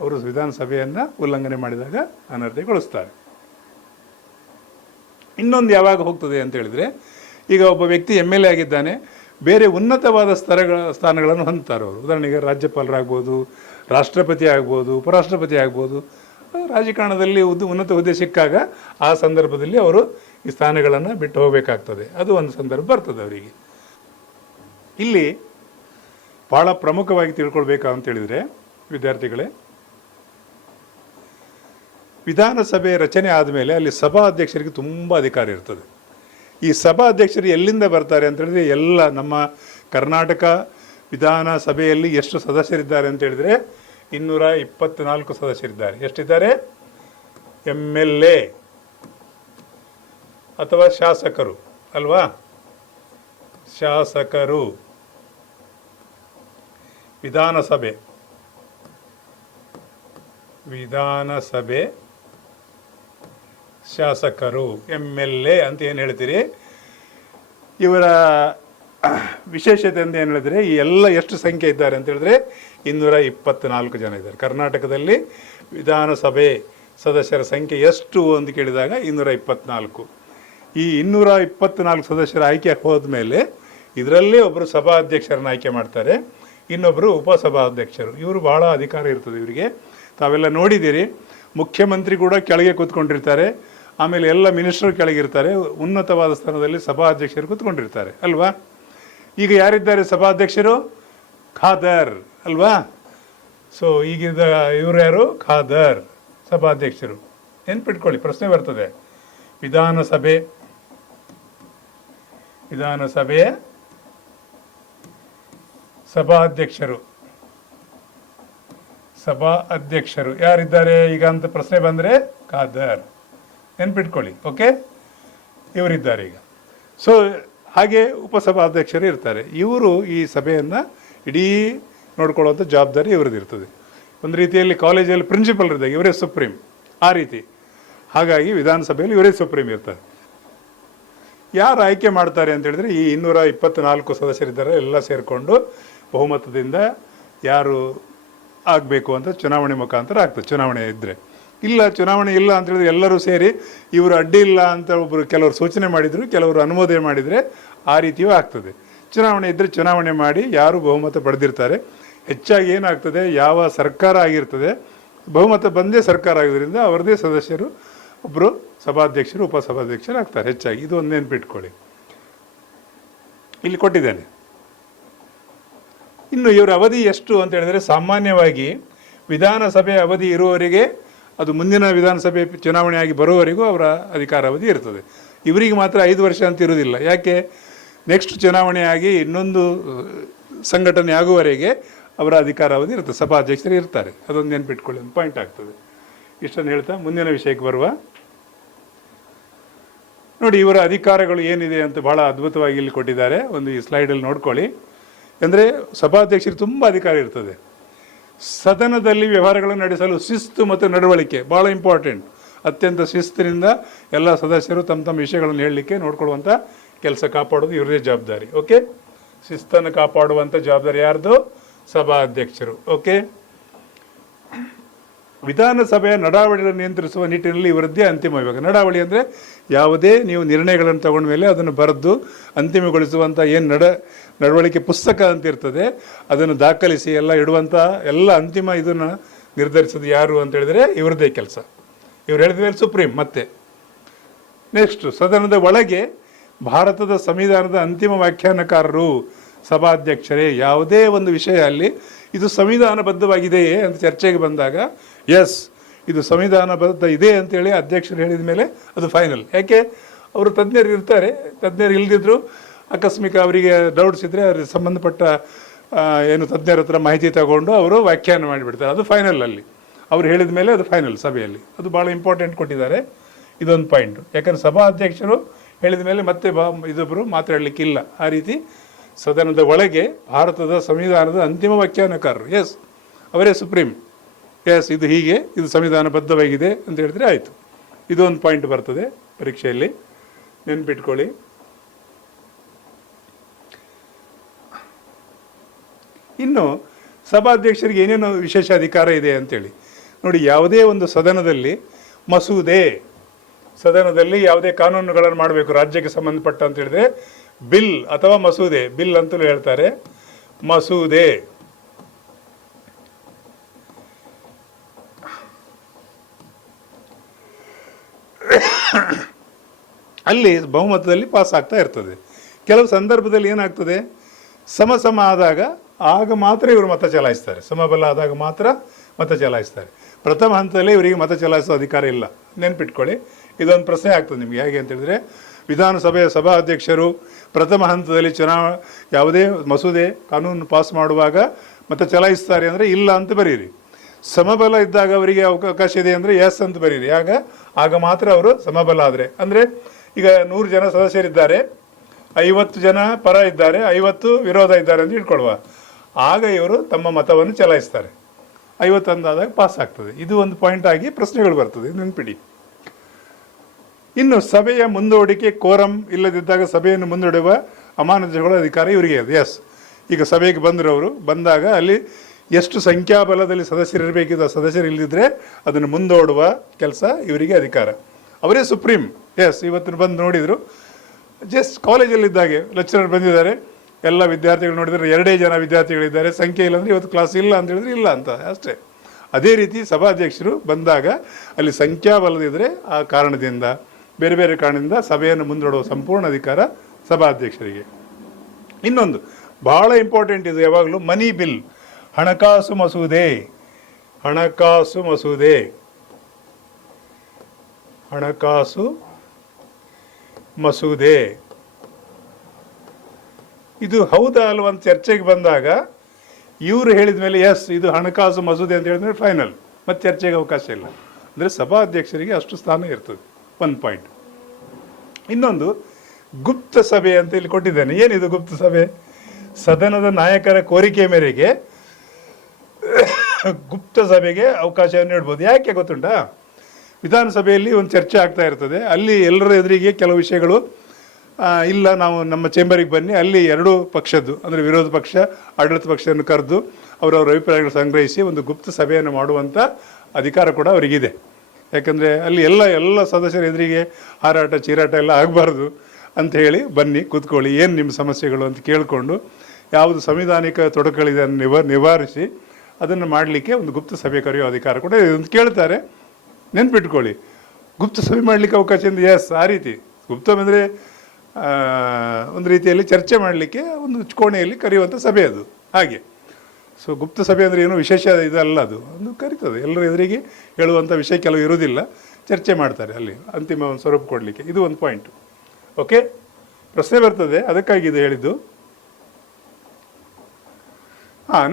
ಅವರು ವಿಧಾನಸಭೆಯನ್ನು ಉಲ್ಲಂಘನೆ ಮಾಡಿದಾಗ ಅನರ್ಹತೆಗೊಳಿಸ್ತಾರೆ. ಇನ್ನೊಂದು ಯಾವಾಗ ಹೋಗ್ತದೆ ಅಂತ ಹೇಳಿದರೆ, ಈಗ ಒಬ್ಬ ವ್ಯಕ್ತಿ MLA ಆಗಿದ್ದಾನೆ, ಬೇರೆ ಉನ್ನತವಾದ ಸ್ಥಾನಗಳನ್ನು ಹೊಂದ್ತಾರೆ ಅವರು. ಉದಾಹರಣೆಗೆ ರಾಜ್ಯಪಾಲರಾಗ್ಬೋದು, ರಾಷ್ಟ್ರಪತಿ ಆಗ್ಬೋದು, ಉಪರಾಷ್ಟ್ರಪತಿ ಆಗ್ಬೋದು. ರಾಜಕಾರಣದಲ್ಲಿ ಉನ್ನತ ಹುದ್ದೆ ಸಿಕ್ಕಾಗ ಆ ಸಂದರ್ಭದಲ್ಲಿ ಅವರು ಈ ಸ್ಥಾನಗಳನ್ನು ಬಿಟ್ಟು ಹೋಗಬೇಕಾಗ್ತದೆ. ಅದು ಒಂದು ಸಂದರ್ಭ ಬರ್ತದೆ ಅವರಿಗೆ. ಇಲ್ಲಿ ಭಾಳ ಪ್ರಮುಖವಾಗಿ ತಿಳ್ಕೊಳ್ಬೇಕು ಅಂತ ಹೇಳಿದರೆ ವಿದ್ಯಾರ್ಥಿಗಳೇ, ವಿಧಾನಸಭೆ ರಚನೆ ಆದಮೇಲೆ ಅಲ್ಲಿ ಸಭಾ ಅಧ್ಯಕ್ಷರಿಗೆ ತುಂಬ ಅಧಿಕಾರ ಇರ್ತದೆ. ಈ ಸಭಾ ಅಧ್ಯಕ್ಷರು ಎಲ್ಲಿಂದ ಬರ್ತಾರೆ ಅಂತ ಹೇಳಿದ್ರೆ, ಎಲ್ಲ ನಮ್ಮ ಕರ್ನಾಟಕ ವಿಧಾನಸಭೆಯಲ್ಲಿ ಎಷ್ಟು ಸದಸ್ಯರಿದ್ದಾರೆ ಅಂತ ಹೇಳಿದರೆ 224 ಸದಸ್ಯರಿದ್ದಾರೆ. ಎಷ್ಟಿದ್ದಾರೆ? MLA ಅಥವಾ ಶಾಸಕರು ಅಲ್ವಾ? ಶಾಸಕರು. ವಿಧಾನಸಭೆ ಶಾಸಕರು MLA ಅಂತ ಏನು ಹೇಳ್ತೀರಿ. ಇವರ ವಿಶೇಷತೆ ಅಂತ ಏನು ಹೇಳಿದ್ರೆ, ಈ ಎಲ್ಲ ಎಷ್ಟು ಸಂಖ್ಯೆ ಇದ್ದಾರೆ ಅಂತ ಹೇಳಿದ್ರೆ 224 ಜನ ಇದ್ದಾರೆ. ಕರ್ನಾಟಕದಲ್ಲಿ ವಿಧಾನಸಭೆ ಸದಸ್ಯರ ಸಂಖ್ಯೆ ಎಷ್ಟು ಅಂತ ಕೇಳಿದಾಗ 224. ಈ 224 ಸದಸ್ಯರ ಆಯ್ಕೆ ಹೋದ್ಮೇಲೆ ಇದರಲ್ಲೇ ಒಬ್ಬರು ಸಭಾಧ್ಯಕ್ಷರನ್ನು ಆಯ್ಕೆ ಮಾಡ್ತಾರೆ, ಇನ್ನೊಬ್ಬರು ಉಪಸಭಾಧ್ಯಕ್ಷರು. ಇವರು ಬಹಳ ಅಧಿಕಾರ ಇರ್ತದೆ ಇವರಿಗೆ. ತಾವೆಲ್ಲ ನೋಡಿದ್ದೀರಿ, ಮುಖ್ಯಮಂತ್ರಿ ಕೂಡ ಕೆಳಗೆ ಕೂತ್ಕೊಂಡಿರ್ತಾರೆ, ಆಮೇಲೆ ಎಲ್ಲ ಮಿನಿಸ್ಟರ್ ಕೆಳಗಿರ್ತಾರೆ, ಉನ್ನತವಾದ ಸ್ಥಾನದಲ್ಲಿ ಸಭಾಧ್ಯಕ್ಷರು ಕೂತ್ಕೊಂಡಿರ್ತಾರೆ ಅಲ್ವಾ? ಈಗ ಯಾರಿದ್ದಾರೆ ಸಭಾಧ್ಯಕ್ಷರು? ಖಾದರ್ ಅಲ್ವಾ? ಸೊ ಈಗಿದ್ದ ಇವರು ಯಾರು? ಖಾದರ್ ಸಭಾಧ್ಯಕ್ಷರು. ನೆನ್ಪಿಟ್ಕೊಳ್ಳಿ, ಪ್ರಶ್ನೆ ಬರ್ತದೆ. ವಿಧಾನಸಭೆಯ ಸಭಾ ಅಧ್ಯಕ್ಷರು ಯಾರಿದ್ದಾರೆ ಈಗ ಅಂತ ಪ್ರಶ್ನೆ ಬಂದರೆ ಖಾದರ್. ನೆನ್ಪಿಟ್ಕೊಳ್ಳಿ, ಓಕೆ? ಇವರಿದ್ದಾರೆ ಈಗ. ಸೊ ಹಾಗೆ ಉಪಸಭಾಧ್ಯಕ್ಷರು ಇರ್ತಾರೆ. ಇವರು ಈ ಸಭೆಯನ್ನು ಇಡೀ ನೋಡ್ಕೊಳ್ಳುವಂಥ ಜವಾಬ್ದಾರಿ ಇವ್ರದ್ದು ಇರ್ತದೆ. ಒಂದು ರೀತಿಯಲ್ಲಿ ಕಾಲೇಜಲ್ಲಿ ಪ್ರಿನ್ಸಿಪಲ್ ಇದ್ದಾಗ ಇವರೇ ಸುಪ್ರೀಂ, ಆ ರೀತಿ. ಹಾಗಾಗಿ ವಿಧಾನಸಭೆಯಲ್ಲಿ ಇವರೇ ಸುಪ್ರೀಂ ಇರ್ತಾರೆ. ಯಾರು ಆಯ್ಕೆ ಮಾಡ್ತಾರೆ ಅಂತ ಹೇಳಿದ್ರೆ, ಈ 224 ಸದಸ್ಯರಿದ್ದಾರೆ, ಎಲ್ಲ ಸೇರಿಕೊಂಡು ಬಹುಮತದಿಂದ ಯಾರು ಆಗಬೇಕು ಅಂತ ಚುನಾವಣೆ ಮುಖಾಂತರ ಆಗ್ತದೆ. ಚುನಾವಣೆ ಇದ್ದರೆ. ಚುನಾವಣೆ ಇಲ್ಲ ಅಂತ ಹೇಳಿದ್ರೆ ಎಲ್ಲರೂ ಸೇರಿ ಇವರು ಅಡ್ಡಿ ಇಲ್ಲ ಅಂತ ಒಬ್ಬರು ಕೆಲವರು ಸೂಚನೆ ಮಾಡಿದರು, ಕೆಲವರು ಅನುಮೋದನೆ ಮಾಡಿದರೆ ಆ ರೀತಿಯೂ ಆಗ್ತದೆ. ಚುನಾವಣೆ ಇದ್ದರೆ ಚುನಾವಣೆ ಮಾಡಿ ಯಾರು ಬಹುಮತ ಪಡೆದಿರ್ತಾರೆ, ಹೆಚ್ಚಾಗಿ ಏನಾಗ್ತದೆ, ಯಾವ ಸರ್ಕಾರ ಆಗಿರ್ತದೆ, ಬಹುಮತ ಬಂದೇ ಸರ್ಕಾರ ಆಗಿದ್ದರಿಂದ ಅವರದೇ ಸದಸ್ಯರು ಒಬ್ಬರು ಸಭಾಧ್ಯಕ್ಷರು ಉಪಸಭಾಧ್ಯಕ್ಷರು ಆಗ್ತಾರೆ ಹೆಚ್ಚಾಗಿ. ಇದು ಒಂದು ನೆನ್ಪಿಟ್ಕೊಳ್ಳಿ. ಇಲ್ಲಿ ಕೊಟ್ಟಿದ್ದೇನೆ. ಇನ್ನು ಇವರ ಅವಧಿ ಎಷ್ಟು ಅಂತ ಹೇಳಿದರೆ, ಸಾಮಾನ್ಯವಾಗಿ ವಿಧಾನಸಭೆ ಅವಧಿ ಇರುವವರೆಗೆ, ಅದು ಮುಂದಿನ ವಿಧಾನಸಭೆ ಚುನಾವಣೆ ಆಗಿ ಬರುವವರೆಗೂ ಅವರ ಅಧಿಕಾರಾವಧಿ ಇರ್ತದೆ. ಇವರಿಗೆ ಮಾತ್ರ 5 ವರ್ಷ ಅಂತ ಇರುವುದಿಲ್ಲ. ಯಾಕೆ? ನೆಕ್ಸ್ಟ್ ಚುನಾವಣೆ ಆಗಿ ಇನ್ನೊಂದು ಸಂಘಟನೆ ಆಗುವವರೆಗೆ ಅವರ ಅಧಿಕಾರಾವಧಿ ಇರ್ತದೆ, ಸಭಾಧ್ಯಕ್ಷರು ಇರ್ತಾರೆ. ಅದೊಂದು ನೆನ್ಪಿಟ್ಕೊಳ್ಳಿ, ಒಂದು ಪಾಯಿಂಟ್ ಆಗ್ತದೆ. ಇಷ್ಟನ್ನು ಹೇಳ್ತಾ ಮುಂದಿನ ವಿಷಯಕ್ಕೆ ಬರುವ. ನೋಡಿ, ಇವರ ಅಧಿಕಾರಗಳು ಏನಿದೆ ಅಂತ ಬಹಳ ಅದ್ಭುತವಾಗಿ ಇಲ್ಲಿ ಕೊಟ್ಟಿದ್ದಾರೆ. ಒಂದು ಈ ಸ್ಲೈಡಲ್ಲಿ ನೋಡ್ಕೊಳ್ಳಿ. ಅಂದರೆ ಸಭಾಧ್ಯಕ್ಷರಿಗೆ ತುಂಬ ಅಧಿಕಾರ ಇರ್ತದೆ. ಸದನದಲ್ಲಿ ವ್ಯವಹಾರಗಳನ್ನು ನಡೆಸಲು ಶಿಸ್ತು ಮತ್ತು ನಡವಳಿಕೆ ಭಾಳ ಇಂಪಾರ್ಟೆಂಟ್. ಅತ್ಯಂತ ಶಿಸ್ತಿನಿಂದ ಎಲ್ಲ ಸದಸ್ಯರು ತಮ್ಮ ತಮ್ಮ ವಿಷಯಗಳನ್ನು ಹೇಳಲಿಕ್ಕೆ ನೋಡ್ಕೊಳ್ಳುವಂಥ ಕೆಲಸ ಕಾಪಾಡೋದು ಇವರದೇ ಜವಾಬ್ದಾರಿ. ಓಕೆ? ಶಿಸ್ತನ್ನು ಕಾಪಾಡುವಂಥ ಜವಾಬ್ದಾರಿ ಯಾರ್ದು? ಸಭಾಧ್ಯಕ್ಷರು. ಓಕೆ? ವಿಧಾನಸಭೆಯ ನಡಾವಳಿಯನ್ನು ನಿಯಂತ್ರಿಸುವ ನಿಟ್ಟಿನಲ್ಲಿ ಇವರದ್ದೇ ಅಂತಿಮ ವಿಭಾಗ. ನಡಾವಳಿ ಅಂದರೆ ಯಾವುದೇ ನೀವು ನಿರ್ಣಯಗಳನ್ನು ತಗೊಂಡ ಮೇಲೆ ಅದನ್ನು ಬರೆದು ಅಂತಿಮಗೊಳಿಸುವಂಥ ಏನು ನಡವಳಿಕೆ ಪುಸ್ತಕ ಅಂತ ಇರ್ತದೆ, ಅದನ್ನು ದಾಖಲಿಸಿ ಎಲ್ಲ ಇಡುವಂಥ ಎಲ್ಲ ಅಂತಿಮ ಇದನ್ನು ನಿರ್ಧರಿಸೋದು ಯಾರು ಅಂತ ಹೇಳಿದರೆ ಇವರದೇ ಕೆಲಸ. ಇವ್ರು ಹೇಳಿದ ಮೇಲೆ ಸುಪ್ರೀಂ. ಮತ್ತೆ ನೆಕ್ಸ್ಟ್, ಸದನದ ಒಳಗೆ ಭಾರತದ ಸಂವಿಧಾನದ ಅಂತಿಮ ವ್ಯಾಖ್ಯಾನಕಾರರು ಸಭಾಧ್ಯಕ್ಷರೇ. ಯಾವುದೇ ಒಂದು ವಿಷಯ ಅಲ್ಲಿ ಇದು ಸಂವಿಧಾನಬದ್ಧವಾಗಿದೆಯೇ ಅಂತ ಚರ್ಚೆಗೆ ಬಂದಾಗ, ಎಸ್ ಇದು ಸಂವಿಧಾನಬದ್ಧ ಇದೆ ಅಂತೇಳಿ ಅಧ್ಯಕ್ಷರು ಹೇಳಿದ ಮೇಲೆ ಅದು ಫೈನಲ್. ಯಾಕೆ? ಅವರು ತಜ್ಞರು ಇರ್ತಾರೆ, ತಜ್ಞರು ಇಲ್ಲದಿದ್ದರೂ ಆಕಸ್ಮಿಕ ಅವರಿಗೆ ಡೌಟ್ಸ್ ಇದ್ದರೆ ಅವ್ರಿಗೆ ಸಂಬಂಧಪಟ್ಟ ಏನು ತಜ್ಞರ ಹತ್ರ ಮಾಹಿತಿ ತಗೊಂಡು ಅವರು ವ್ಯಾಖ್ಯಾನ ಮಾಡಿಬಿಡ್ತಾರೆ. ಅದು ಫೈನಲ್. ಅಲ್ಲಿ ಅವ್ರು ಹೇಳಿದ ಮೇಲೆ ಅದು ಫೈನಲ್ ಸಭೆಯಲ್ಲಿ. ಅದು ಭಾಳ ಇಂಪಾರ್ಟೆಂಟ್ ಕೊಟ್ಟಿದ್ದಾರೆ. ಇದೊಂದು ಪಾಯಿಂಟು. ಯಾಕಂದರೆ ಸಭಾ ಅಧ್ಯಕ್ಷರು ಹೇಳಿದ ಮೇಲೆ ಮತ್ತೆ ಇದೊಬ್ಬರು ಮಾತಾಡಲಿಕ್ಕಿಲ್ಲ. ಆ ರೀತಿ ಸದನದ ಒಳಗೆ ಭಾರತದ ಸಂವಿಧಾನದ ಅಂತಿಮ ವ್ಯಾಖ್ಯಾನಕಾರರು, ಎಸ್ ಅವರೇ ಸುಪ್ರೀಂ. ಎಸ್ ಇದು ಹೀಗೆ, ಇದು ಸಂವಿಧಾನಬದ್ಧವಾಗಿದೆ ಅಂತ ಹೇಳಿದ್ರೆ ಆಯಿತು. ಇದೊಂದು ಪಾಯಿಂಟ್ ಬರ್ತದೆ ಪರೀಕ್ಷೆಯಲ್ಲಿ, ನೆನ್ಪಿಟ್ಕೊಳ್ಳಿ. ಇನ್ನು ಸಭಾಧ್ಯಕ್ಷರಿಗೆ ಏನೇನು ವಿಶೇಷ ಅಧಿಕಾರ ಇದೆ ಅಂತೇಳಿ ನೋಡಿ. ಯಾವುದೇ ಒಂದು ಸದನದಲ್ಲಿ ಸದನದಲ್ಲಿ ಯಾವುದೇ ಕಾನೂನುಗಳನ್ನು ಮಾಡಬೇಕು ರಾಜ್ಯಕ್ಕೆ ಸಂಬಂಧಪಟ್ಟ ಅಂತ ಹೇಳಿದ್ರೆ ಬಿಲ್ ಅಥವಾ ಮಸೂದೆ, ಬಿಲ್ ಅಂತಲೂ ಹೇಳ್ತಾರೆ, ಮಸೂದೆ. ಅಲ್ಲಿ ಬಹುಮತದಲ್ಲಿ ಪಾಸ್ ಆಗ್ತಾ ಇರ್ತದೆ. ಕೆಲವು ಸಂದರ್ಭದಲ್ಲಿ ಏನಾಗ್ತದೆ, ಸಮ ಆದಾಗ ಆಗ ಮಾತ್ರ ಇವರು ಮತ ಚಲಾಯಿಸ್ತಾರೆ. ಸಮಬಲ ಆದಾಗ ಮಾತ್ರ ಮತ ಚಲಾಯಿಸ್ತಾರೆ. ಪ್ರಥಮ ಹಂತದಲ್ಲಿ ಇವರಿಗೆ ಮತ ಚಲಾಯಿಸೋ ಅಧಿಕಾರ ಇಲ್ಲ. ನೆನ್ಪಿಟ್ಕೊಳ್ಳಿ, ಇದೊಂದು ಪ್ರಶ್ನೆ ಆಗ್ತದೆ ನಿಮಗೆ. ಹೇಗೆ ಅಂತೇಳಿದರೆ, ವಿಧಾನಸಭೆಯ ಸಭಾಧ್ಯಕ್ಷರು ಪ್ರಥಮ ಹಂತದಲ್ಲಿ ಯಾವುದೇ ಮಸೂದೆ ಕಾನೂನು ಪಾಸ್ ಮಾಡುವಾಗ ಮತ ಚಲಾಯಿಸ್ತಾರೆ ಅಂದರೆ ಇಲ್ಲ ಅಂತ ಬರೀರಿ. ಸಮಬಲ ಇದ್ದಾಗ ಅವರಿಗೆ ಅವಕಾಶ ಇದೆ ಅಂದರೆ ಎಸ್ ಅಂತ ಬರೀರಿ. ಆಗ ಮಾತ್ರ ಅವರು ಸಮಬಲ ಆದರೆ, ಅಂದರೆ ಈಗ 100 ಜನ ಸದಸ್ಯರಿದ್ದಾರೆ, 50 ಜನ ಪರ ಇದ್ದಾರೆ, 50 ವಿರೋಧ ಇದ್ದಾರೆ ಅಂತ ಇಟ್ಕೊಳ್ವಾ, ಆಗ ಇವರು ತಮ್ಮ ಮತವನ್ನು ಚಲಾಯಿಸ್ತಾರೆ. 50 ಅಂದಾದಾಗ ಪಾಸ್ ಆಗ್ತದೆ. ಇದು ಒಂದು ಪಾಯಿಂಟ್ ಆಗಿ ಪ್ರಶ್ನೆಗಳು ಬರ್ತದೆ, ನೆನ್ಪಿಡಿ. ಇನ್ನು ಸಭೆಯ ಮುಂದೂಡಿಕೆ, ಕೋರಂ ಇಲ್ಲದಿದ್ದಾಗ ಸಭೆಯನ್ನು ಮುಂದೂಡುವ ಅಮಾನತುಗಳ ಅಧಿಕಾರ ಇವರಿಗೆ ಇದೆ. ಎಸ್, ಈಗ ಸಭೆಗೆ ಬಂದಿರೋರು ಬಂದಾಗ ಅಲ್ಲಿ ಎಷ್ಟು ಸಂಖ್ಯಾಬಲದಲ್ಲಿ ಸದಸ್ಯರಿರಬೇಕಿದ್ದ ಸದಸ್ಯರು ಇಲ್ಲದಿದ್ದರೆ ಅದನ್ನು ಮುಂದೂಡುವ ಕೆಲಸ ಇವರಿಗೆ ಅಧಿಕಾರ. ಅವರೇ ಸುಪ್ರೀಂ. ಎಸ್, ಇವತ್ತು ಬಂದು ನೋಡಿದರು, ಜಸ್ಟ್ ಕಾಲೇಜಲ್ಲಿದ್ದಾಗೆ ಲೆಕ್ಚರರ್ ಬಂದಿದ್ದಾರೆ, ಎಲ್ಲ ವಿದ್ಯಾರ್ಥಿಗಳು ನೋಡಿದರೆ 2 ಜನ ವಿದ್ಯಾರ್ಥಿಗಳಿದ್ದಾರೆ, ಸಂಖ್ಯೆ ಇಲ್ಲ ಅಂದರೆ ಇವತ್ತು ಕ್ಲಾಸ್ ಇಲ್ಲ ಅಂತ ಹೇಳಿದ್ರೆ ಇಲ್ಲ ಅಂತ ಅಷ್ಟೇ. ಅದೇ ರೀತಿ ಸಭಾಧ್ಯಕ್ಷರು ಬಂದಾಗ ಅಲ್ಲಿ ಸಂಖ್ಯಾಬಲದಿದ್ದರೆ ಆ ಕಾರಣದಿಂದ, ಬೇರೆ ಬೇರೆ ಕಾರಣದಿಂದ ಸಭೆಯನ್ನು ಮುಂದೂಡುವ ಸಂಪೂರ್ಣ ಅಧಿಕಾರ ಸಭಾಧ್ಯಕ್ಷರಿಗೆ. ಇನ್ನೊಂದು ಭಾಳ ಇಂಪಾರ್ಟೆಂಟ್ ಇದು ಯಾವಾಗಲೂ, ಮನಿ ಬಿಲ್, ಹಣಕಾಸು ಮಸೂದೆ. ಹಣಕಾಸು ಮಸೂದೆ, ಹಣಕಾಸು ಮಸೂದೆ ಇದು ಹೌದಾ ಅಲ್ವ ಅಂತ ಚರ್ಚೆಗೆ ಬಂದಾಗ ಇವರು ಹೇಳಿದ ಮೇಲೆ ಎಸ್ ಇದು ಹಣಕಾಸು ಮಸೂದೆ ಅಂತ ಹೇಳಿದ್ಮೇಲೆ ಫೈನಲ್, ಮತ್ತೆ ಚರ್ಚೆಗೆ ಅವಕಾಶ ಇಲ್ಲ. ಅಂದರೆ ಸಭಾಧ್ಯಕ್ಷರಿಗೆ ಅಷ್ಟು ಸ್ಥಾನ ಇರ್ತದೆ. ಒಂದು ಪಾಯಿಂಟ್. ಇನ್ನೊಂದು ಗುಪ್ತ ಸಭೆ ಅಂತ ಇಲ್ಲಿ ಕೊಟ್ಟಿದ್ದೇನೆ. ಏನಿದು ಗುಪ್ತ ಸಭೆ? ಸದನದ ನಾಯಕರ ಕೋರಿಕೆ ಮೇರೆಗೆ ಗುಪ್ತ ಸಭೆಗೆ ಅವಕಾಶವನ್ನು ನೀಡ್ಬೋದು. ಯಾಕೆ ಗೊತ್ತುಂಟಾ? ವಿಧಾನಸಭೆಯಲ್ಲಿ ಒಂದು ಚರ್ಚೆ ಆಗ್ತಾ ಇರ್ತದೆ, ಅಲ್ಲಿ ಎಲ್ಲರ ಎದುರಿಗೆ ಕೆಲವು ವಿಷಯಗಳು ಇಲ್ಲ, ನಾವು ನಮ್ಮ ಚೇಂಬರಿಗೆ ಬನ್ನಿ, ಅಲ್ಲಿ 2 ಪಕ್ಷದ್ದು ಅಂದರೆ ವಿರೋಧ ಪಕ್ಷ ಆಡಳಿತ ಪಕ್ಷವನ್ನು ಕರೆದು ಅವರವರ ಅಭಿಪ್ರಾಯಗಳು ಸಂಗ್ರಹಿಸಿ ಒಂದು ಗುಪ್ತ ಸಭೆಯನ್ನು ಮಾಡುವಂಥ ಅಧಿಕಾರ ಕೂಡ ಅವರಿಗಿದೆ. ಯಾಕಂದರೆ ಅಲ್ಲಿ ಎಲ್ಲ ಸದಸ್ಯರ ಎದುರಿಗೆ ಹಾರಾಟ ಚೀರಾಟ ಎಲ್ಲ ಆಗಬಾರ್ದು ಅಂತ ಹೇಳಿ, ಬನ್ನಿ ಕೂತ್ಕೊಳ್ಳಿ, ಏನು ನಿಮ್ಮ ಸಮಸ್ಯೆಗಳು ಅಂತ ಕೇಳಿಕೊಂಡು ಯಾವುದು ಸಂವಿಧಾನಿಕ ತೊಡಕುಗಳಿದೆ ನಿವಾರಿಸಿ ಅದನ್ನು ಮಾಡಲಿಕ್ಕೆ ಒಂದು ಗುಪ್ತ ಸಭೆ ಕರೆಯೋ ಅಧಿಕಾರ ಕೂಡ ಅಂತ ಕೇಳ್ತಾರೆ. ನೆನ್ಪಿಟ್ಕೊಳ್ಳಿ, ಗುಪ್ತ ಸಭೆ ಮಾಡಲಿಕ್ಕೆ ಅವಕಾಶ ಇದೆ. ಎಸ್, ಆ ರೀತಿ ಗುಪ್ತ ಅಂದರೆ ಒಂದು ರೀತಿಯಲ್ಲಿ ಚರ್ಚೆ ಮಾಡಲಿಕ್ಕೆ ಒಂದು ಕೋಣೆಯಲ್ಲಿ ಕರೆಯುವಂಥ ಸಭೆ ಅದು. ಹಾಗೆ ಸೊ ಗುಪ್ತ ಸಭೆ ಅಂದರೆ ಏನು ವಿಶೇಷ ಇದಲ್ಲ, ಅದು ಒಂದು ಕರೀತದೆ. ಎಲ್ಲರ ಎದುರಿಗೆ ಹೇಳುವಂಥ ವಿಷಯ ಕೆಲವು ಇರೋದಿಲ್ಲ, ಚರ್ಚೆ ಮಾಡ್ತಾರೆ ಅಲ್ಲಿ ಅಂತಿಮ ಒಂದು ಸ್ವರೂಪ ಕೊಡಲಿಕ್ಕೆ. ಇದು ಒಂದು ಪಾಯಿಂಟು. ಓಕೆ, ಪ್ರಶ್ನೆ ಬರ್ತದೆ, ಅದಕ್ಕಾಗಿ ಇದು ಹೇಳಿದ್ದು.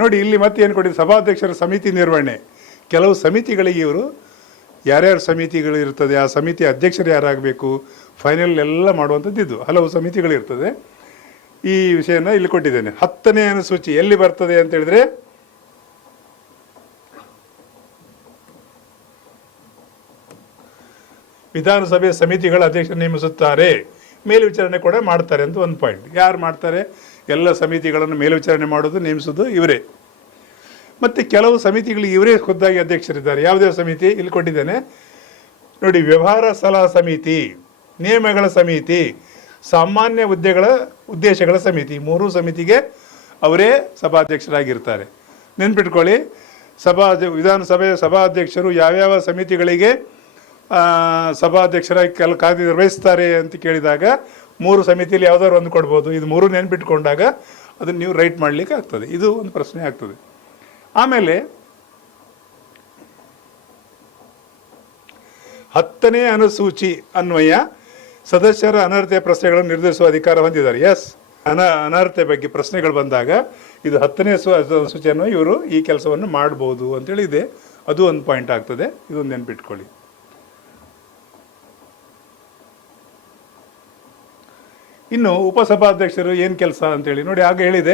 ನೋಡಿ, ಇಲ್ಲಿ ಮತ್ತೆ ಏನು ಕೊಟ್ಟಿದ್ದು, ಸಭಾಧ್ಯಕ್ಷರ ಸಮಿತಿ ನಿರ್ವಹಣೆ. ಕೆಲವು ಸಮಿತಿಗಳಿಗೆ ಇವರು ಯಾರ್ಯಾರು ಸಮಿತಿಗಳು ಇರ್ತದೆ, ಆ ಸಮಿತಿ ಅಧ್ಯಕ್ಷರು ಯಾರಾಗಬೇಕು, ಫೈನಲ್ ಎಲ್ಲ ಮಾಡುವಂಥದ್ದು ಇದು. ಹಲವು ಸಮಿತಿಗಳಿರ್ತದೆ. ಈ ವಿಷಯನ ಇಲ್ಲಿ ಕೊಟ್ಟಿದ್ದೇನೆ. 10ನೇ ಅನುಸೂಚಿ ಎಲ್ಲಿ ಬರ್ತದೆ ಅಂತ ಹೇಳಿದ್ರೆ, ವಿಧಾನಸಭೆ ಸಮಿತಿಗಳ ಅಧ್ಯಕ್ಷರು ನೇಮಿಸುತ್ತಾರೆ, ಮೇಲ್ವಿಚಾರಣೆ ಕೂಡ ಮಾಡ್ತಾರೆ ಅಂತ ಒಂದು ಪಾಯಿಂಟ್. ಯಾರು ಮಾಡ್ತಾರೆ? ಎಲ್ಲ ಸಮಿತಿಗಳನ್ನು ಮೇಲ್ವಿಚಾರಣೆ ಮಾಡೋದು, ನೇಮಿಸೋದು ಇವರೇ. ಮತ್ತು ಕೆಲವು ಸಮಿತಿಗಳಿಗೆ ಇವರೇ ಖುದ್ದಾಗಿ ಅಧ್ಯಕ್ಷರಿದ್ದಾರೆ. ಯಾವುದೇ ಸಮಿತಿ ಇಲ್ಲಿ ಕೊಟ್ಟಿದ್ದೇನೆ ನೋಡಿ, ವ್ಯವಹಾರ ಸಲಹಾ ಸಮಿತಿ, ನಿಯಮಗಳ ಸಮಿತಿ, ಸಾಮಾನ್ಯ ಉದ್ದೇಶಗಳ ಸಮಿತಿ, 3 ಸಮಿತಿಗೆ ಅವರೇ ಸಭಾಧ್ಯಕ್ಷರಾಗಿರ್ತಾರೆ. ನೆನ್ಪಿಟ್ಕೊಳ್ಳಿ, ವಿಧಾನಸಭೆಯ ಸಭಾಧ್ಯಕ್ಷರು ಯಾವ್ಯಾವ ಸಮಿತಿಗಳಿಗೆ ಸಭಾಧ್ಯಕ್ಷರಾಗಿ ಕಾರ್ಯನಿರ್ವಹಿಸ್ತಾರೆ ಅಂತ ಕೇಳಿದಾಗ 3 ಸಮಿತಿಯಲ್ಲಿ ಯಾವುದಾದ್ರು ಒಂದು ಕೊಡ್ಬೋದು. ಇದು 3 ನೆನ್ಪಿಟ್ಕೊಂಡಾಗ ಅದನ್ನು ನೀವು ರೈಟ್ ಮಾಡಲಿಕ್ಕೆ ಆಗ್ತದೆ. ಇದು ಒಂದು ಪ್ರಶ್ನೆ ಆಗ್ತದೆ. ಆಮೇಲೆ 10ನೇ ಅನುಸೂಚಿ ಅನ್ವಯ ಸದಸ್ಯರ ಅನರ್ಹತೆ ಪ್ರಶ್ನೆಗಳನ್ನು ನಿರ್ಧರಿಸುವ ಅಧಿಕಾರ ಹೊಂದಿದ್ದಾರೆ. ಎಸ್, ಅನರ್ಹತೆ ಬಗ್ಗೆ ಪ್ರಶ್ನೆಗಳು ಬಂದಾಗ ಇದು 10ನೇ ಅನುಸೂಚಿ ಅನ್ವಯ ಇವರು ಈ ಕೆಲಸವನ್ನು ಮಾಡ್ಬೋದು ಅಂತೇಳಿ ಇದೆ. ಅದು ಒಂದು ಪಾಯಿಂಟ್ ಆಗ್ತದೆ. ಇದೊಂದು ನೆನ್ಪಿಟ್ಕೊಳ್ಳಿ. ಇನ್ನು ಉಪಸಭಾಧ್ಯಕ್ಷರು ಏನು ಕೆಲಸ ಅಂತೇಳಿ ನೋಡಿ, ಆಗ ಹೇಳಿದೆ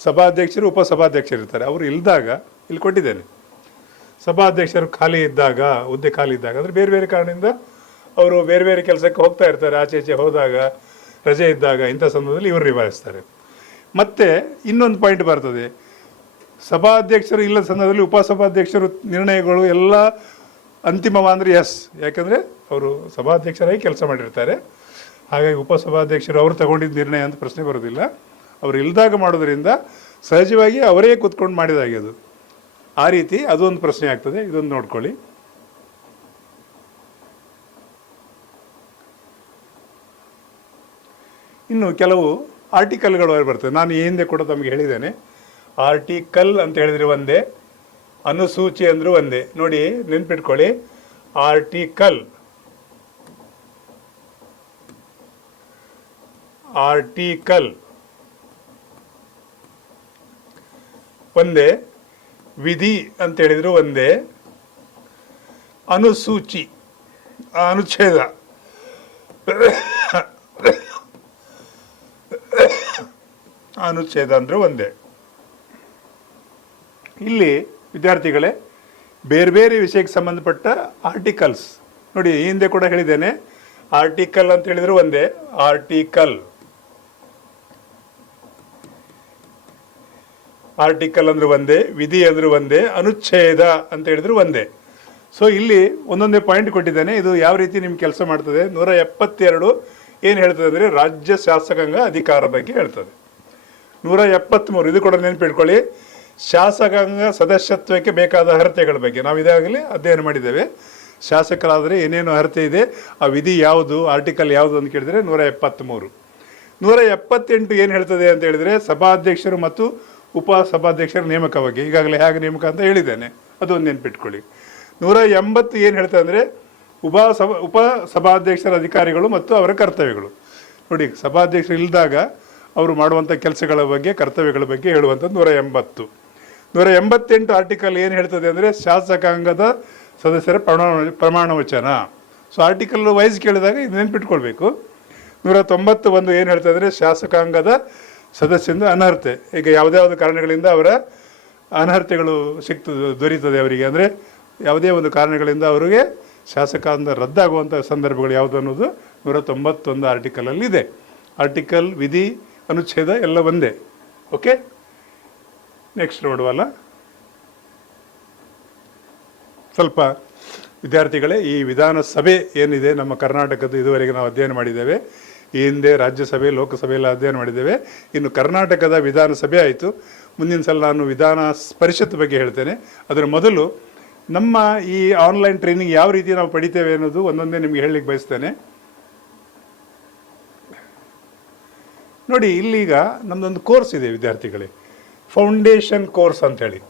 ಸಭಾಧ್ಯಕ್ಷರು ಉಪಸಭಾಧ್ಯಕ್ಷರು ಇರ್ತಾರೆ. ಅವರು ಇಲ್ದಾಗ ಇಲ್ಲಿ ಕೊಟ್ಟಿದ್ದೇನೆ, ಸಭಾಧ್ಯಕ್ಷರು ಖಾಲಿ ಇದ್ದಾಗ, ಹುದ್ದೆ ಖಾಲಿ ಇದ್ದಾಗ, ಅಂದರೆ ಬೇರೆ ಬೇರೆ ಕಾರಣದಿಂದ ಅವರು ಬೇರೆ ಬೇರೆ ಕೆಲಸಕ್ಕೆ ಹೋಗ್ತಾ ಇರ್ತಾರೆ, ಆಚೆ ಈಚೆ ಹೋದಾಗ, ರಜೆ ಇದ್ದಾಗ, ಇಂಥ ಸಂದರ್ಭದಲ್ಲಿ ಇವರು ನಿಭಾಯಿಸ್ತಾರೆ. ಮತ್ತು ಇನ್ನೊಂದು ಪಾಯಿಂಟ್ ಬರ್ತದೆ, ಸಭಾಧ್ಯಕ್ಷರು ಇಲ್ಲದ ಸಂದರ್ಭದಲ್ಲಿ ಉಪಸಭಾಧ್ಯಕ್ಷರು ನಿರ್ಣಯಗಳು ಎಲ್ಲ ಅಂತಿಮವಾದರೆ ಎಸ್, ಯಾಕಂದರೆ ಅವರು ಸಭಾಧ್ಯಕ್ಷರಾಗಿ ಕೆಲಸ ಮಾಡಿರ್ತಾರೆ. ಹಾಗಾಗಿ ಉಪಸಭಾಧ್ಯಕ್ಷರು ಅವರು ತಗೊಂಡಿದ್ದ ನಿರ್ಣಯ ಅಂತ ಪ್ರಶ್ನೆ ಬರೋದಿಲ್ಲ. ಅವರು ಇಲ್ದಾಗ ಮಾಡೋದ್ರಿಂದ ಸಹಜವಾಗಿ ಅವರೇ ಕೂತ್ಕೊಂಡು ಮಾಡಿದಾಗೆ ಅದು. ಆ ರೀತಿ ಅದೊಂದು ಪ್ರಶ್ನೆ ಆಗ್ತದೆ. ಇದೊಂದು ನೋಡ್ಕೊಳ್ಳಿ. ಇನ್ನು ಕೆಲವು ಆರ್ಟಿಕಲ್ಗಳು ಬರ್ತದೆ. ನಾನು ಈ ಹಿಂದೆ ಕೂಡ ತಮಗೆ ಹೇಳಿದ್ದೇನೆ, ಆರ್ಟಿಕಲ್ ಅಂತ ಹೇಳಿದ್ರೆ ಒಂದೇ, ಅನುಸೂಚಿ ಅಂದರೂ ಒಂದೇ. ನೋಡಿ ನೆನ್ಪಿಟ್ಕೊಳ್ಳಿ, ಆರ್ಟಿಕಲ್ ಆರ್ಟಿಕಲ್ ಒಂದೇ, ವಿಧಿ ಅಂತ ಹೇಳಿದ್ರು ಒಂದೇ, ಅನುಸೂಚಿ ಅನುಚ್ಛೇದ ಅನುಚ್ಛೇದ ಅಂದ್ರೆ ಒಂದೇ. ಇಲ್ಲಿ ವಿದ್ಯಾರ್ಥಿಗಳೇ ಬೇರೆ ಬೇರೆ ವಿಷಯಕ್ಕೆ ಸಂಬಂಧಪಟ್ಟ ಆರ್ಟಿಕಲ್ಸ್ ನೋಡಿ, ಈ ಹಿಂದೆ ಕೂಡ ಹೇಳಿದ್ದೇನೆ, ಆರ್ಟಿಕಲ್ ಅಂತ ಹೇಳಿದ್ರು ಒಂದೇ, ಆರ್ಟಿಕಲ್ ಅಂದ್ರೆ ಒಂದೇ, ವಿಧಿ ಅಂದ್ರೆ ಒಂದೇ, ಅನುಚ್ಛೇದ ಅಂತ ಹೇಳಿದ್ರು ಒಂದೇ. ಸೊ ಇಲ್ಲಿ ಒಂದೊಂದೇ ಪಾಯಿಂಟ್ ಕೊಟ್ಟಿದ್ದೇನೆ. ಇದು ಯಾವ ರೀತಿ ನಿಮ್ಗೆ ಕೆಲಸ ಮಾಡ್ತದೆ. 172 ಏನು ಹೇಳ್ತದೆ ಅಂದರೆ ರಾಜ್ಯ ಶಾಸಕಾಂಗ ಅಧಿಕಾರ ಬಗ್ಗೆ ಹೇಳ್ತದೆ. 173 ಇದು ಕೂಡ ನೆನಪಿಟ್ಕೊಳ್ಳಿ, ಶಾಸಕಾಂಗ ಸದಸ್ಯತ್ವಕ್ಕೆ ಬೇಕಾದ ಅರ್ಹತೆಗಳ ಬಗ್ಗೆ ನಾವು ಇದಾಗಲೇ ಅಧ್ಯಯನ ಮಾಡಿದ್ದೇವೆ. ಶಾಸಕರಾದರೆ ಏನೇನು ಅರ್ಹತೆ ಇದೆ, ಆ ವಿಧಿ ಯಾವುದು, ಆರ್ಟಿಕಲ್ ಯಾವುದು ಅಂತ ಕೇಳಿದರೆ 173. 178 ಏನು ಹೇಳ್ತದೆ ಅಂತ ಹೇಳಿದರೆ ಸಭಾಧ್ಯಕ್ಷರು ಮತ್ತು ಉಪಸಭಾಧ್ಯಕ್ಷರ ನೇಮಕ ಬಗ್ಗೆ. ಈಗಾಗಲೇ ಹೇಗೆ ನೇಮಕ ಅಂತ ಹೇಳಿದ್ದೇನೆ, ಅದೊಂದು ನೆನ್ಪಿಟ್ಕೊಳ್ಳಿ. 180 ಏನು ಹೇಳ್ತದೆ ಅಂದರೆ ಉಪಸಭಾಧ್ಯಕ್ಷರ ಅಧಿಕಾರಿಗಳು ಮತ್ತು ಅವರ ಕರ್ತವ್ಯಗಳು. ನೋಡಿ, ಸಭಾಧ್ಯಕ್ಷರು ಇಲ್ಲದಾಗ ಅವರು ಮಾಡುವಂಥ ಕೆಲಸಗಳ ಬಗ್ಗೆ, ಕರ್ತವ್ಯಗಳ ಬಗ್ಗೆ ಹೇಳುವಂಥದ್ದು 180. 188 ಆರ್ಟಿಕಲ್ ಏನು ಹೇಳ್ತದೆ ಅಂದರೆ ಶಾಸಕಾಂಗದ ಸದಸ್ಯರ ಪ್ರಮಾಣ ವಚನ. ಸೊ ಆರ್ಟಿಕಲ್ ವೈಸ್ ಕೇಳಿದಾಗ ಇದು ನೆನ್ಪಿಟ್ಕೊಳ್ಬೇಕು. 191 ಏನು ಹೇಳ್ತದೆ ಅಂದರೆ ಶಾಸಕಾಂಗದ ಸದಸ್ಯರಿಂದ ಅನರ್ಹತೆ. ಈಗ ಯಾವುದ್ಯಾವುದು ಕಾರಣಗಳಿಂದ ಅವರ ಅನರ್ಹತೆಗಳು ದೊರೀತದೆ ಅವರಿಗೆ, ಅಂದರೆ ಯಾವುದೇ ಒಂದು ಕಾರಣಗಳಿಂದ ಅವರಿಗೆ ಶಾಸಕಾಂಗ ರದ್ದಾಗುವಂಥ ಸಂದರ್ಭಗಳು ಯಾವುದು ಅನ್ನೋದು 191 ಆರ್ಟಿಕಲಲ್ಲಿ ಇದೆ. ಆರ್ಟಿಕಲ್, ವಿಧಿ, ಅನುಚ್ಛೇದ ಎಲ್ಲ ಒಂದೇ. ಓಕೆ, ನೆಕ್ಸ್ಟ್ ನೋಡುವಲ್ಲ. ಸ್ವಲ್ಪ ವಿದ್ಯಾರ್ಥಿಗಳೇ, ಈ ವಿಧಾನಸಭೆ ಏನಿದೆ ನಮ್ಮ ಕರ್ನಾಟಕದ, ಇದುವರೆಗೆ ನಾವು ಅಧ್ಯಯನ ಮಾಡಿದ್ದೇವೆ. ಈ ಹಿಂದೆ ರಾಜ್ಯಸಭೆ, ಲೋಕಸಭೆ ಎಲ್ಲ ಅಧ್ಯಯನ ಮಾಡಿದ್ದೇವೆ. ಇನ್ನು ಕರ್ನಾಟಕದ ವಿಧಾನಸಭೆ ಆಯಿತು. ಮುಂದಿನ ಸಲ ನಾನು ವಿಧಾನ ಪರಿಷತ್ ಬಗ್ಗೆ ಹೇಳ್ತೇನೆ. ಅದರ ಮೊದಲು ನಮ್ಮ ಈ ಆನ್ಲೈನ್ ಟ್ರೈನಿಂಗ್ ಯಾವ ರೀತಿ ನಾವು ಪಡಿತೇವೆ ಅನ್ನೋದು ಒಂದೊಂದೇ ನಿಮಗೆ ಹೇಳಲಿಕ್ಕೆ ಬಯಸ್ತೇನೆ. ನೋಡಿ, ಇಲ್ಲೀಗ ನಮ್ಮದೊಂದು ಕೋರ್ಸ್ ಇದೆ ವಿದ್ಯಾರ್ಥಿಗಳೇ, ಫೌಂಡೇಶನ್ ಕೋರ್ಸ್ ಅಂತೇಳಿ.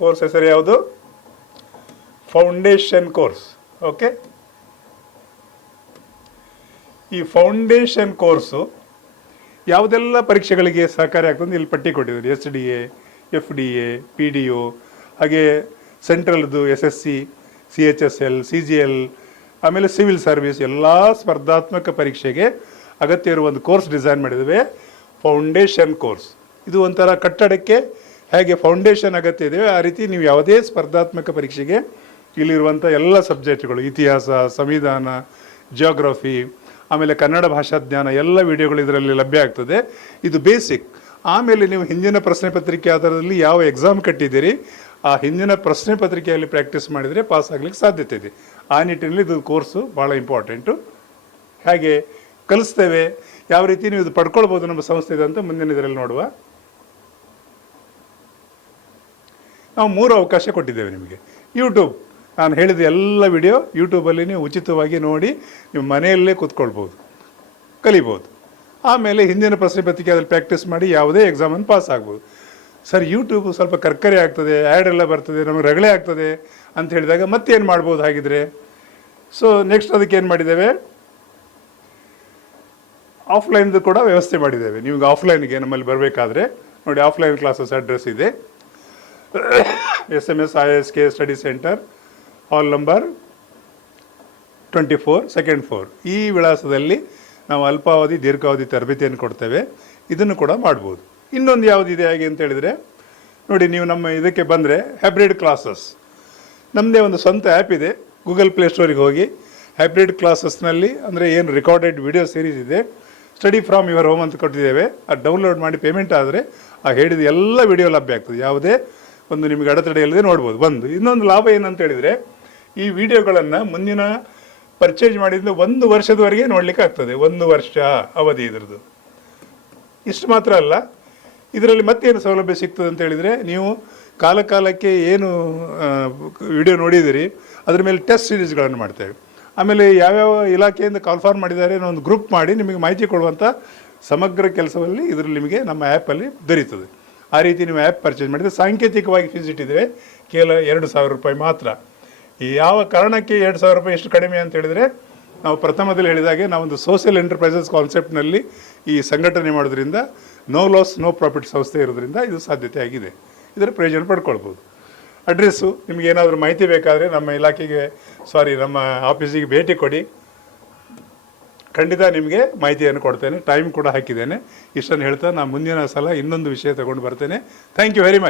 ಕೋರ್ಸ್ ಹೆಸರು ಯಾವುದು? Foundation course. ಓಕೆ, ಈ ಫೌಂಡೇಶನ್ ಕೋರ್ಸು ಯಾವುದೆಲ್ಲ ಪರೀಕ್ಷೆಗಳಿಗೆ ಸಹಕಾರಿ ಆಗ್ತದೆ ಇಲ್ಲಿ ಪಟ್ಟಿ ಕೊಟ್ಟಿದ್ದಾರೆ. SDA, FDA, PDO, ಹಾಗೆ ಸೆಂಟ್ರಲ್ದು SSC, CHSL, CGL, ಆಮೇಲೆ ಸಿವಿಲ್ ಸರ್ವಿಸ್, ಎಲ್ಲ ಸ್ಪರ್ಧಾತ್ಮಕ ಪರೀಕ್ಷೆಗೆ ಅಗತ್ಯ ಇರುವ ಒಂದು ಕೋರ್ಸ್ ಡಿಸೈನ್ ಮಾಡಿದ್ದೇವೆ, ಫೌಂಡೇಶನ್ ಕೋರ್ಸ್. ಇದು ಒಂಥರ ಕಟ್ಟಡಕ್ಕೆ ಹೇಗೆ ಫೌಂಡೇಶನ್ ಅಗತ್ಯ ಇದೆ, ಆ ರೀತಿ ನೀವು ಯಾವುದೇ ಸ್ಪರ್ಧಾತ್ಮಕ ಪರೀಕ್ಷೆಗೆ ಇಲ್ಲಿರುವಂಥ ಎಲ್ಲ ಸಬ್ಜೆಕ್ಟ್ಗಳು, ಇತಿಹಾಸ, ಸಂವಿಧಾನ, ಜಿಯೋಗ್ರಫಿ, ಆಮೇಲೆ ಕನ್ನಡ ಭಾಷಾ ಜ್ಞಾನ, ಎಲ್ಲ ವಿಡಿಯೋಗಳು ಇದರಲ್ಲಿ ಲಭ್ಯ ಆಗ್ತದೆ. ಇದು ಬೇಸಿಕ್. ಆಮೇಲೆ ನೀವು ಹಿಂದಿನ ಪ್ರಶ್ನೆ ಪತ್ರಿಕೆ ಆಧಾರದಲ್ಲಿ ಯಾವ ಎಕ್ಸಾಮ್ ಕಟ್ಟಿದ್ದೀರಿ, ಆ ಹಿಂದಿನ ಪ್ರಶ್ನೆ ಪತ್ರಿಕೆಯಲ್ಲಿ ಪ್ರಾಕ್ಟೀಸ್ ಮಾಡಿದರೆ ಪಾಸ್ ಆಗ್ಲಿಕ್ಕೆ ಸಾಧ್ಯತೆ ಇದೆ. ಆ ನಿಟ್ಟಿನಲ್ಲಿ ಇದು ಕೋರ್ಸು ಭಾಳ ಇಂಪಾರ್ಟೆಂಟು. ಹಾಗೆ ಕಲಿಸ್ತೇವೆ, ಯಾವ ರೀತಿ ನೀವು ಇದು ಪಡ್ಕೊಳ್ಬೋದು ನಮ್ಮ ಸಂಸ್ಥೆ ಅಂತ ಮುಂದಿನ ಇದರಲ್ಲಿ ನೋಡುವ. ನಾವು 3 ಅವಕಾಶ ಕೊಟ್ಟಿದ್ದೇವೆ ನಿಮಗೆ. ಯೂಟ್ಯೂಬ್, ನಾನು ಹೇಳಿದ ಎಲ್ಲ ವಿಡಿಯೋ ಯೂಟ್ಯೂಬಲ್ಲಿ ನೀವು ಉಚಿತವಾಗಿ ನೋಡಿ ನೀವು ಮನೆಯಲ್ಲೇ ಕೂತ್ಕೊಳ್ಬೋದು, ಕಲಿಬೋದು. ಆಮೇಲೆ ಹಿಂದಿನ ಪ್ರಶ್ನೆ ಪತ್ರಿಕೆ ಅದ್ರಲ್ಲಿ ಪ್ರಾಕ್ಟೀಸ್ ಮಾಡಿ ಯಾವುದೇ ಎಕ್ಸಾಮನ್ನು ಪಾಸ್ ಆಗ್ಬೋದು. ಸರ್, ಯೂಟ್ಯೂಬು ಸ್ವಲ್ಪ ಕರ್ಕರೆ ಆಗ್ತದೆ, ಆ್ಯಡ್ ಎಲ್ಲ ಬರ್ತದೆ, ನಮಗೆ ರಗಳೆ ಆಗ್ತದೆ ಅಂತ ಹೇಳಿದಾಗ ಮತ್ತೇನು ಮಾಡ್ಬೋದು ಹಾಗಿದ್ರೆ? ಸೊ ನೆಕ್ಸ್ಟ್ ಅದಕ್ಕೆ ಏನು ಮಾಡಿದ್ದೇವೆ, ಆಫ್ಲೈನ್ದು ಕೂಡ ವ್ಯವಸ್ಥೆ ಮಾಡಿದ್ದೇವೆ. ನಿಮಗೆ ಆಫ್ಲೈನ್ಗೆ ನಮ್ಮಲ್ಲಿ ಬರಬೇಕಾದ್ರೆ ನೋಡಿ, ಆಫ್ಲೈನ್ ಕ್ಲಾಸಸ್ ಅಡ್ರೆಸ್ ಇದೆ. SMS ISK study center, hall number 24, second floor. ಈ ವಿಳಾಸದಲ್ಲಿ ನಾವು ಅಲ್ಪಾವಧಿ, ದೀರ್ಘಾವಧಿ ತರಬೇತಿಯನ್ನು ಕೊಡ್ತೇವೆ. ಇದನ್ನು ಕೂಡ ಮಾಡ್ಬೋದು. ಇನ್ನೊಂದು ಯಾವುದಿದೆ ಹಾಗೆ ಅಂತ ಹೇಳಿದರೆ ನೋಡಿ, ನೀವು ನಮ್ಮ ಇದಕ್ಕೆ ಬಂದರೆ ಹೈಬ್ರಿಡ್ ಕ್ಲಾಸಸ್, ನಮ್ಮದೇ ಒಂದು ಸ್ವಂತ ಆ್ಯಪ್ ಇದೆ. ಗೂಗಲ್ ಪ್ಲೇಸ್ಟೋರಿಗೆ ಹೋಗಿ ಹೈಬ್ರಿಡ್ ಕ್ಲಾಸಸ್ನಲ್ಲಿ, ಅಂದರೆ ಏನು ರೆಕಾರ್ಡೆಡ್ ವಿಡಿಯೋ ಸೀರೀಸ್ ಇದೆ, ಸ್ಟಡಿ ಫ್ರಾಮ್ ಯುವರ್ ಹೋಮ್ ಅಂತ ಕೊಟ್ಟಿದ್ದೇವೆ. ಅದು ಡೌನ್ಲೋಡ್ ಮಾಡಿ ಪೇಮೆಂಟ್ ಆದರೆ ಆ ಹೇಳಿದ ಎಲ್ಲ ವಿಡಿಯೋ ಲಭ್ಯ ಆಗ್ತದೆ. ಯಾವುದೇ ಒಂದು ನಿಮಗೆ ಅಡೆತಡೆ ಇಲ್ಲದೆ ನೋಡ್ಬೋದು. ಇನ್ನೊಂದು ಲಾಭ ಏನಂತ ಹೇಳಿದರೆ, ಈ ವಿಡಿಯೋಗಳನ್ನು ಮುಂದಿನ ಪರ್ಚೇಸ್ ಮಾಡಿದ 1 ವರ್ಷದವರೆಗೆ ನೋಡಲಿಕ್ಕೆ ಆಗ್ತದೆ. 1 ವರ್ಷ ಅವಧಿ ಇದ್ರದ್ದು. ಇಷ್ಟು ಮಾತ್ರ ಅಲ್ಲ, ಇದರಲ್ಲಿ ಮತ್ತೇನು ಸೌಲಭ್ಯ ಸಿಗ್ತದೆ ಅಂತ ಹೇಳಿದರೆ, ನೀವು ಕಾಲಕ್ಕೆ ಏನು ವಿಡಿಯೋ ನೋಡಿದಿರಿ ಅದ್ರ ಮೇಲೆ ಟೆಸ್ಟ್ ಸೀರೀಸ್ಗಳನ್ನು ಮಾಡ್ತೇವೆ. ಆಮೇಲೆ ಯಾವ್ಯಾವ ಇಲಾಖೆಯಿಂದ ಕಾಲ್ಫಾರ್ಮ್ ಮಾಡಿದ್ದಾರೆ ಅನ್ನೋ ಒಂದು ಗ್ರೂಪ್ ಮಾಡಿ ನಿಮಗೆ ಮಾಹಿತಿ ಕೊಡುವಂಥ ಸಮಗ್ರ ಕೆಲಸದಲ್ಲಿ ಇದರಲ್ಲಿ ನಿಮಗೆ ನಮ್ಮ ಆ್ಯಪಲ್ಲಿ ದೊರೀತದೆ. ಆ ರೀತಿ ನೀವು ಆ್ಯಪ್ ಪರ್ಚೇಸ್ ಮಾಡಿದರೆ ಸಾಂಕೇತಿಕವಾಗಿ ಫೀಸ್ ಇಟ್ಟಿದ್ದೇವೆ ಕೇವಲ 2,000 ರೂಪಾಯಿ ಮಾತ್ರ. ಈ ಯಾವ ಕಾರಣಕ್ಕೆ 2,000 ರೂಪಾಯಿ ಎಷ್ಟು ಕಡಿಮೆ ಅಂತ ಹೇಳಿದರೆ, ನಾವು ಪ್ರಥಮದಲ್ಲಿ ಹೇಳಿದಾಗೆ ನಾವೊಂದು ಸೋಷಿಯಲ್ ಎಂಟರ್ಪ್ರೈಸಸ್ ಕಾನ್ಸೆಪ್ಟ್ನಲ್ಲಿ ಈ ಸಂಘಟನೆ ಮಾಡೋದ್ರಿಂದ ನೋ ಲಾಸ್ ನೋ ಪ್ರಾಫಿಟ್ ಸಂಸ್ಥೆ ಇರೋದ್ರಿಂದ ಇದು ಸಾಧ್ಯತೆ ಆಗಿದೆ. ಇದರ ಪ್ರಯೋಜನ ಪಡ್ಕೊಳ್ಬೋದು. ಅಡ್ರೆಸ್ಸು ನಿಮಗೆ ಏನಾದರೂ ಮಾಹಿತಿ ಬೇಕಾದರೆ ನಮ್ಮ ಇಲಾಖೆಗೆ ನಮ್ಮ ಆಫೀಸಿಗೆ ಭೇಟಿ ಕೊಡಿ. ಖಂಡಿತ ನಿಮಗೆ ಮಾಹಿತಿಯನ್ನು ಕೊಡ್ತೇನೆ. ಟೈಮ್ ಕೂಡ ಹಾಕಿದ್ದೇನೆ. ಇಷ್ಟನ್ನು ಹೇಳ್ತಾ ನಾನು ಮುಂದಿನ ಸಲ ಇನ್ನೊಂದು ವಿಷಯ ತಗೊಂಡು ಬರ್ತೇನೆ. Thank you very much.